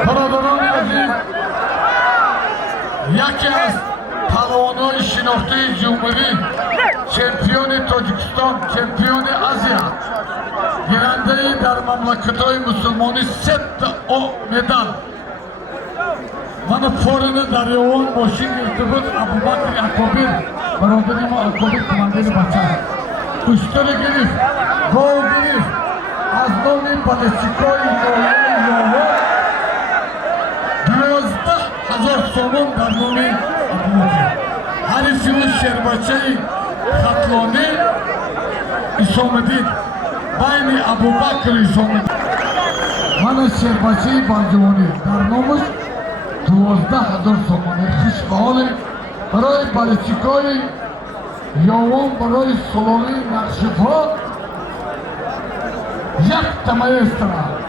برادران عزیز یکی از پهلوانان شناخته جمهوری چمپیون تاجیکستان چمپیون آسیا گیرنده در مملکت‌های مسلمانی 3 مدال من فورن دریاوان ماشین گرفته بود ابوبکر اکابر برادر ما اکابر کماندیر بچه کشتر گرفت گل گرفت از نام بالستیکای یاوا 12,000 سامان در نام ابوبکر حریفی و شربچه خطلانی اسامدین بین ابوبکر اسامدین من شربچه بانجوانی در نامش 12,000 سامان خوشحال برای بالستیکای یاوان برای سلاله نقشفها یک تمایز دارد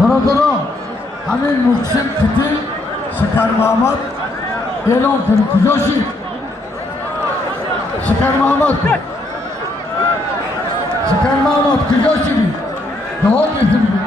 برادران همین محسن کتی شکر محمد اعلام کنید کجاشی؟ شکر محمد کجاشی بی؟ دعا گیرتیم بی؟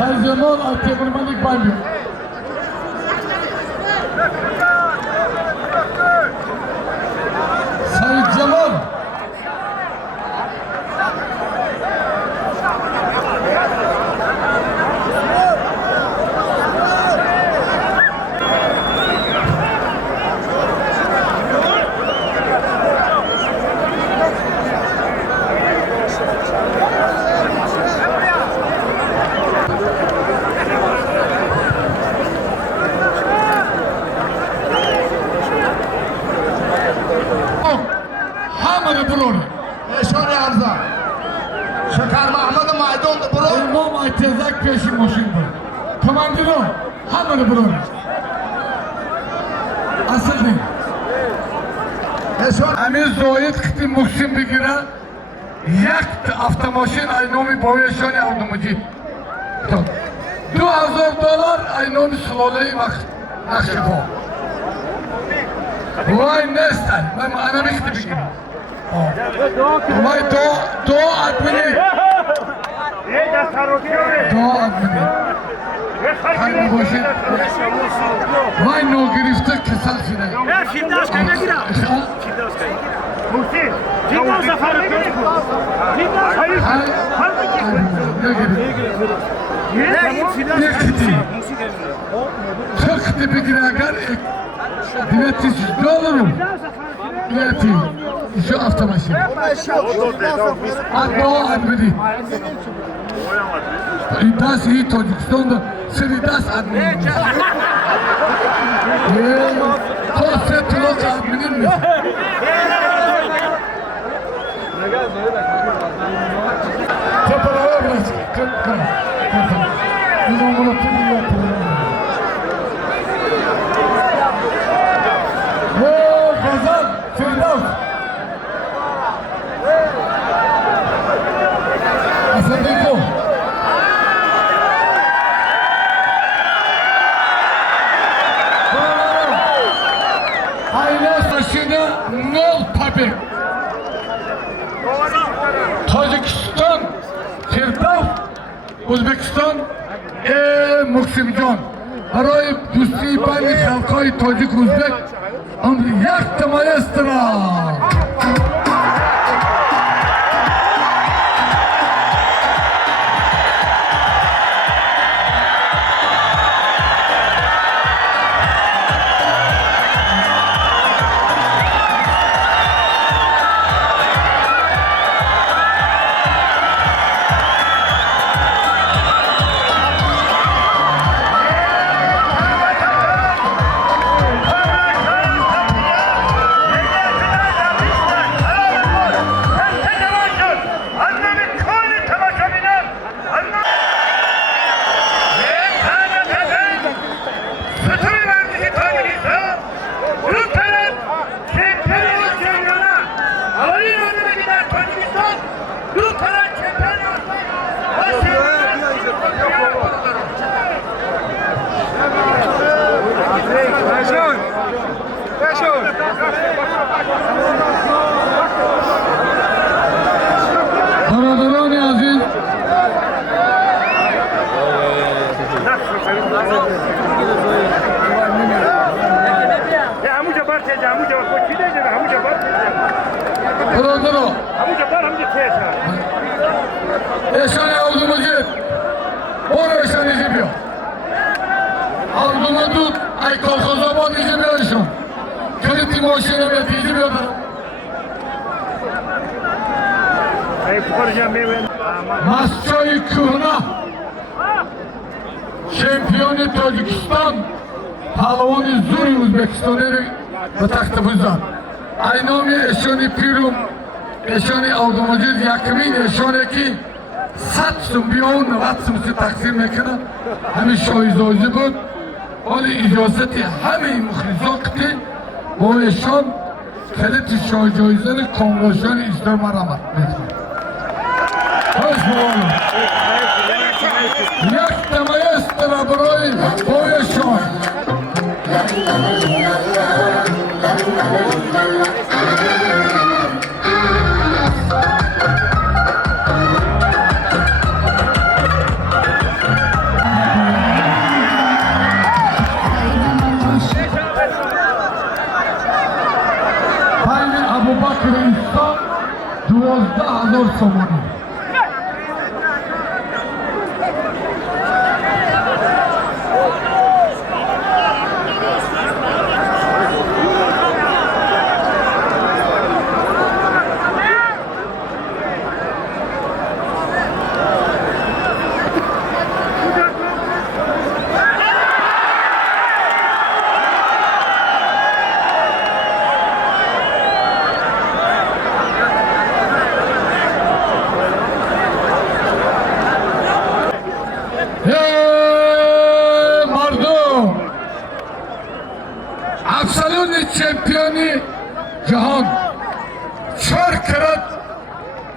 Sayın Cemal Altyapırmalık Banyo. Sayın Cemal. نشان ارزا شکر محمد مایدون برو امام aytezak peşin moşin bu. Komandiro hamını bulun. Asıl değil. Amir Zoid kıtı Muhsin Bigir'e yaktı avtomoşin aynomi boyaşoni avnomujid. $2000 aynomi sılolay vakt nakşifo. Vay nestal. Ben anam kıtı Bigir'e. Vay do admini. Do admini. Kalbi boşun. Vay no girifte kısal süre. Şimdi askere gir. Muhsin. Şimdi sefere gir. Şimdi hayır. Ne kiti? Çok tipi giragar $200 bileti şu avtomaşin. Adno admini. Das iyi Tacikistan'da seni das admini. Tosya Tulok adminin mi? Tepelere biraz kırk. İmamına tübüyle tübüyle. Kazan, Firdevs. Asabiko. Aile saçını nol tabi. Tacikistan, Firdevs, Uzbekistan, Muksimjon. برای دوستی بین خلقای تاجیک اوزبک امر یک تمایسترا برادران عزیز چه همونجا کوچی دیدم همونجا بار برادرو همونجا بار همونجا تیشه اشان Abdülmecid برو اشان ایزی بیا Abdülmecid ای کارخوزاباد ایزی بیا اشان کلیتی ماشینه بیاد ایزی بیا برم ای پرجام میوین مسجای کهنه شامپیون تاجیکستان پهلوان زوری ازبکستانی رو به تخت بزن ای نامی اشانی پیروم اشانی Abdülmecid یکمین اشانی که 100 سوم بیاون 90 سوم تقسیم میکنه همین شایزازی بود ولی اجازتی همه مخلصات با اشان کلیت شایزازی کامراشان اجرا مرامت میکنه خوش بولم یک تمایست را برای بایشان بین ابوبکر ایسا 12,000 سومانی افسلون چمپیونی جهان 4 کرات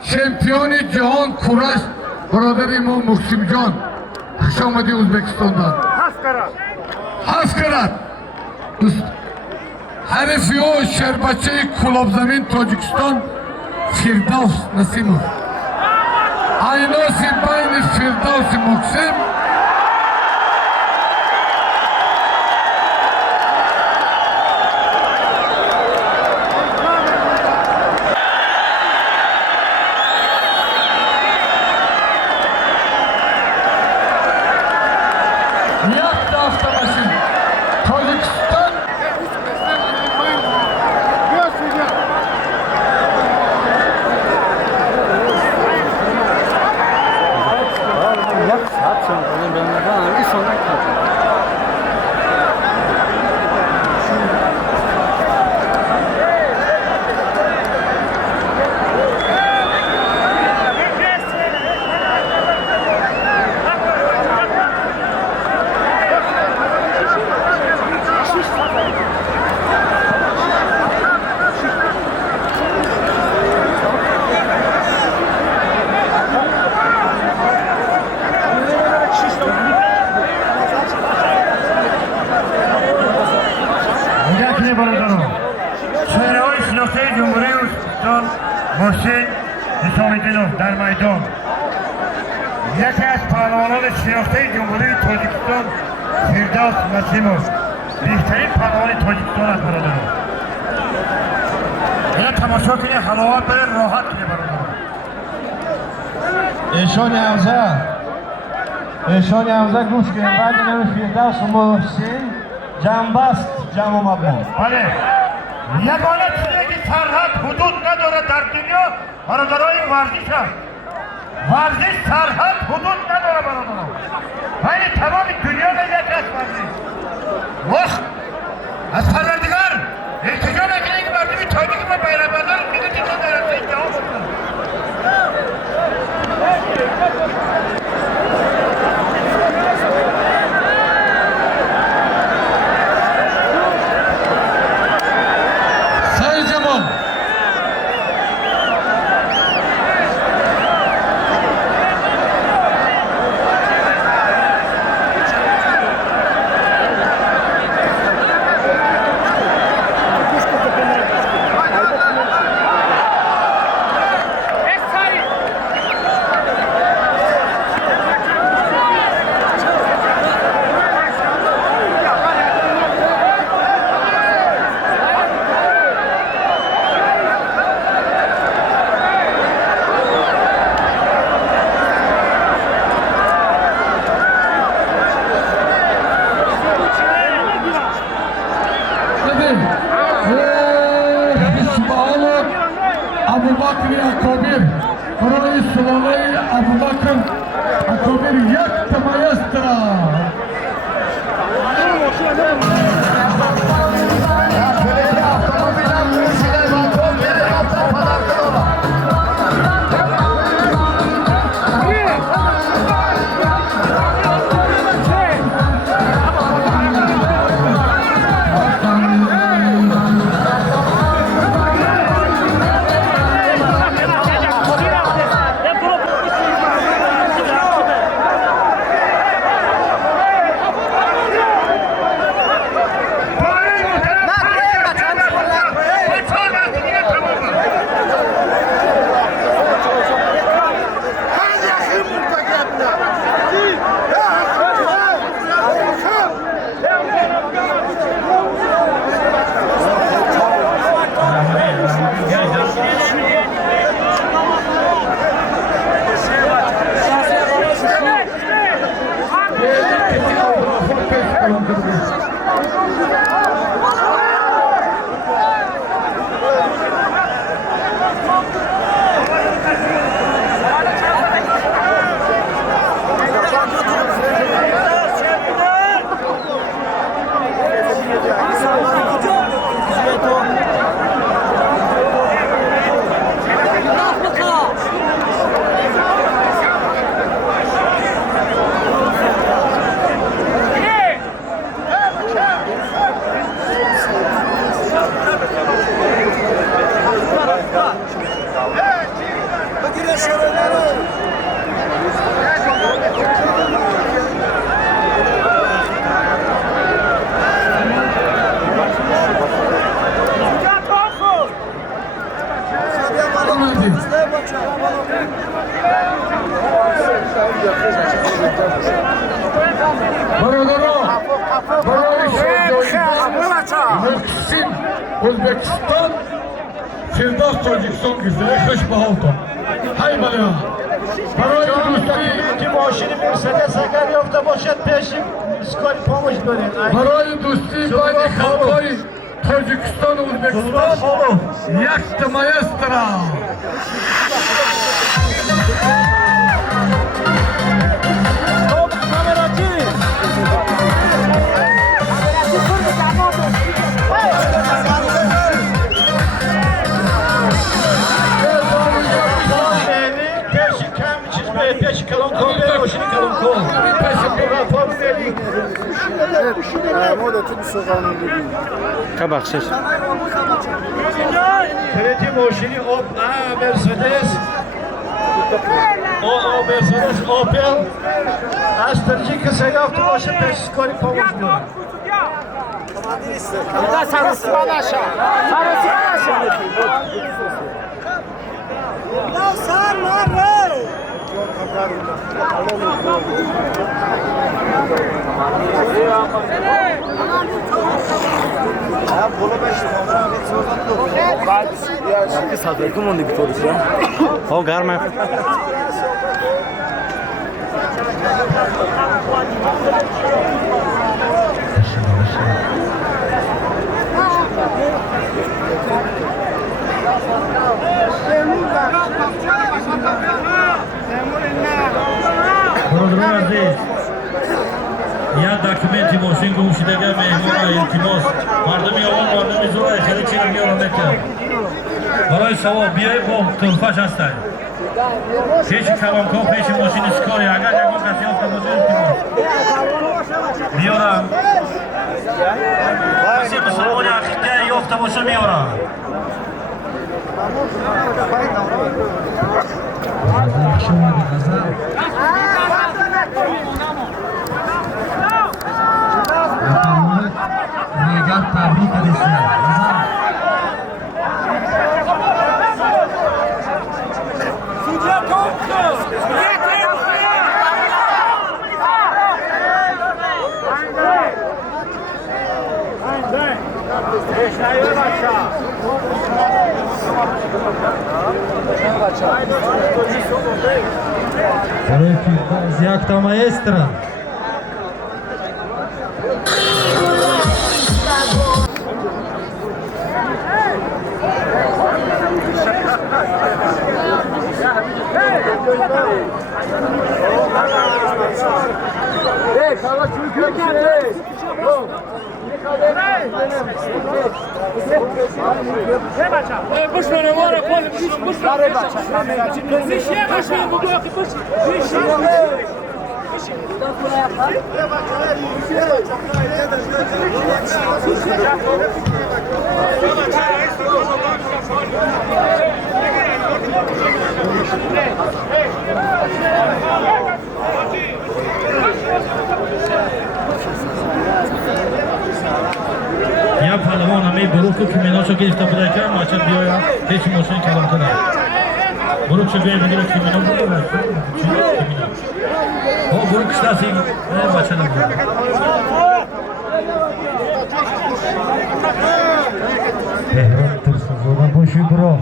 چمپیونی جهان کورش برادر ما محسیم جان خوش آمدی ازبکستاندان 7 کرات حریفی او شربچه کلاب زمین تاجیکستان فردوس نسیمов aynası beyni Firdevs Muksim Nihat avtomaşın Tacikistan Yak saat sonra ben bir sonra kalacağım. چهره‌های شناخته جمهوری ازبکستان محسن حسام‌الدینov در میدان یکی از پهلوانان شناخته جمهوری تاجیکستان فردوس نسیمov بهترین پهلوان تاجیکستان است برادران اینا تماشا کنید حلاوت بره راحت کنید برادران اشان حمزه گوش کنید بعد نمی فردوس محسن جنبست جمع مبنون بله یگانه چیزی که سرحد حدود نداره در دنیا برادرای ورزش است ورزش سرحد حدود نداره برادران بین تمام دنیا یک است ورزش وقت از پروردگار التجا نکنید که مردمی تاریخی ما بیرانوردان میگه دیگه در از جهان بکنن Akli Akobir, برای سلاله ابوبکر اکابر یک تمایسترا O'zbekiston Firdos Tojikiston güzeli kış bahalta. Hay bala. Baroy do'sti ki mashini Mercedes agar yofta boshat peshim skori pomosh berin. Baroy do'sti bani xalqoy Tojikiston O'zbekiston yakta maestra. Peşi kalon kol ve boşunu kalon kol. Peşi kol formu verdik. Kabak şiş. Tretji boşunu op a Mercedes. O Mercedes Opel. Astırcı kısa yaptı boşu peşi skori pomoş diyor. Da sarısı bana aşağı. Sarısı bana aşağı. Ya sarma be. O garma. برادران عزیز یا داکیومنتی ماشین گوشیدگی مهمان التماس مردمی آوان مردمی زور خیلی چیزی میارم نکرد برای سوال بیای با تلفش هستن پیش کلانکو پیش ماشین اسکاری اگر یکم کسی هفته بازی التماس میارم کسی مسلمانی حقیقه یافته باشه میارم Regal tebrik edilsin. Zjachta maestra. یا پهلوان همه گروه که کمیناشو گرفته بوده که ماچه بیاید هیچ ماشین کلام کنه گروه چه بیاید بگیره کمینا بوده چی کمینا گروه کشتاسی ماچه نبوده تهران ترسون زوده باشی برو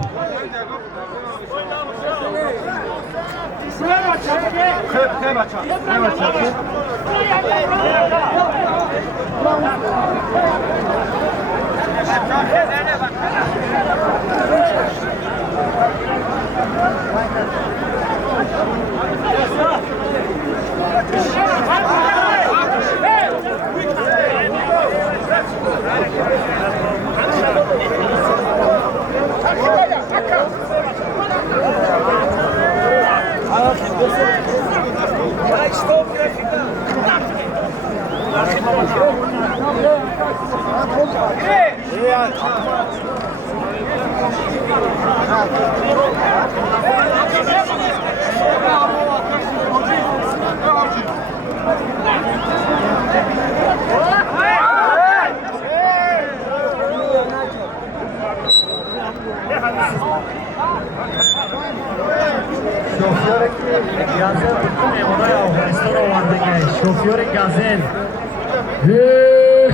شوفیور گازل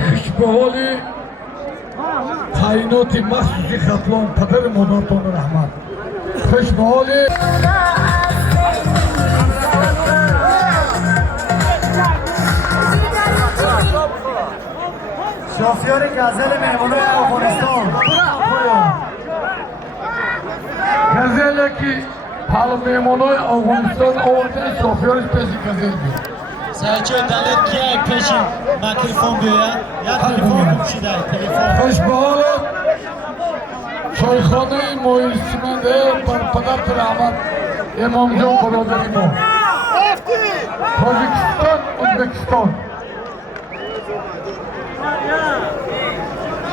خوش به حال تعینات مخصوصی خطلان پدر مادرتان رحمت خوش به حال شوفیور گازل مهمانای افغانستان گزل که حالا مهمانای افغانستان آوردن شوفیورش پیش گزل بود سایچه دلت کیای پیش میکروفون بیاید یا تلفن بکشیده تلفن خوش به حال چایخانه مایستمنده بر پدر رحمت امام جان برادری ما تاجیکستان ازبکستان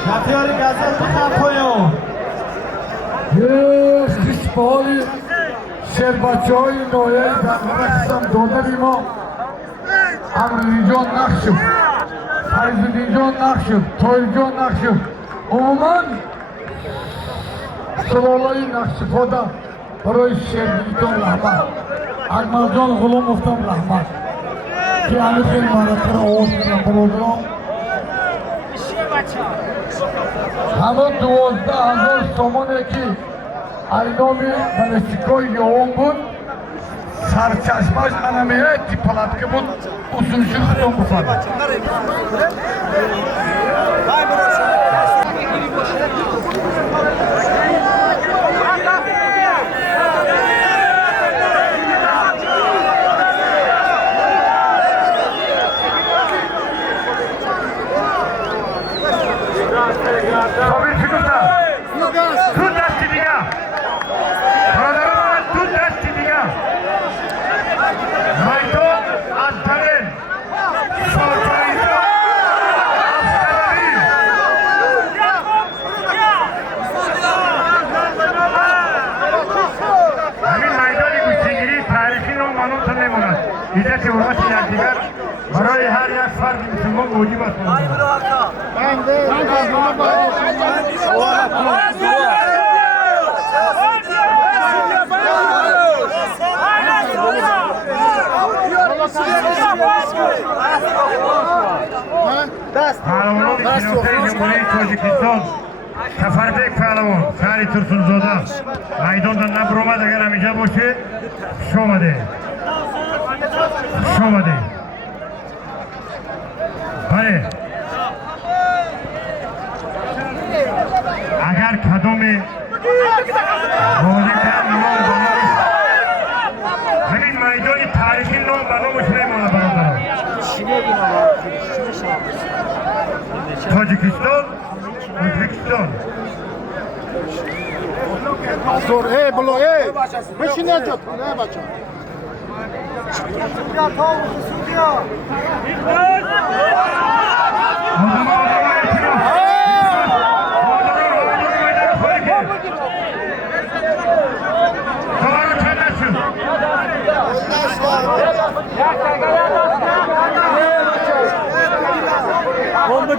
شوفیور گازل بخواه پایو خوش به حال شیر بچه های نایه در قسم دادری ما امروزی جان نقشم فیضدین جان نقشم طایر جان نقشم عموما سلالای نقش فاده برای شیرگیتان رحمت اکمل جان غلام مفتم رحمت که همه خیلی مرتبه را آواز کنم برادران همه 12,000 تومانی که ایدام بلستیکای یوم بود سرچشمش انمیه تی پلاتکه بود اصولشون خطام بفرد Sabir çıkırsa. Tut desti diga. Brother'ım tut desti diga. Naito Antalin. Sorpresa. همین میدان گوشتگیری تاریخی رو منوط نموند. عزت حرمت یکدیگر برای هر یک فرد مسلمان موجب است. پهلوان شناخته جمهوری تاجیکستان سفربک پهلوان شهر ترسونزاده میدان نبرومد اگر همیشه باشه خوش آمده خوش آمده بله اگر کدام بازیکن نام بنامش همین میدان تاریخی نام بنامش نمانه برادران Tacikistan, O'zbekiston. Bomba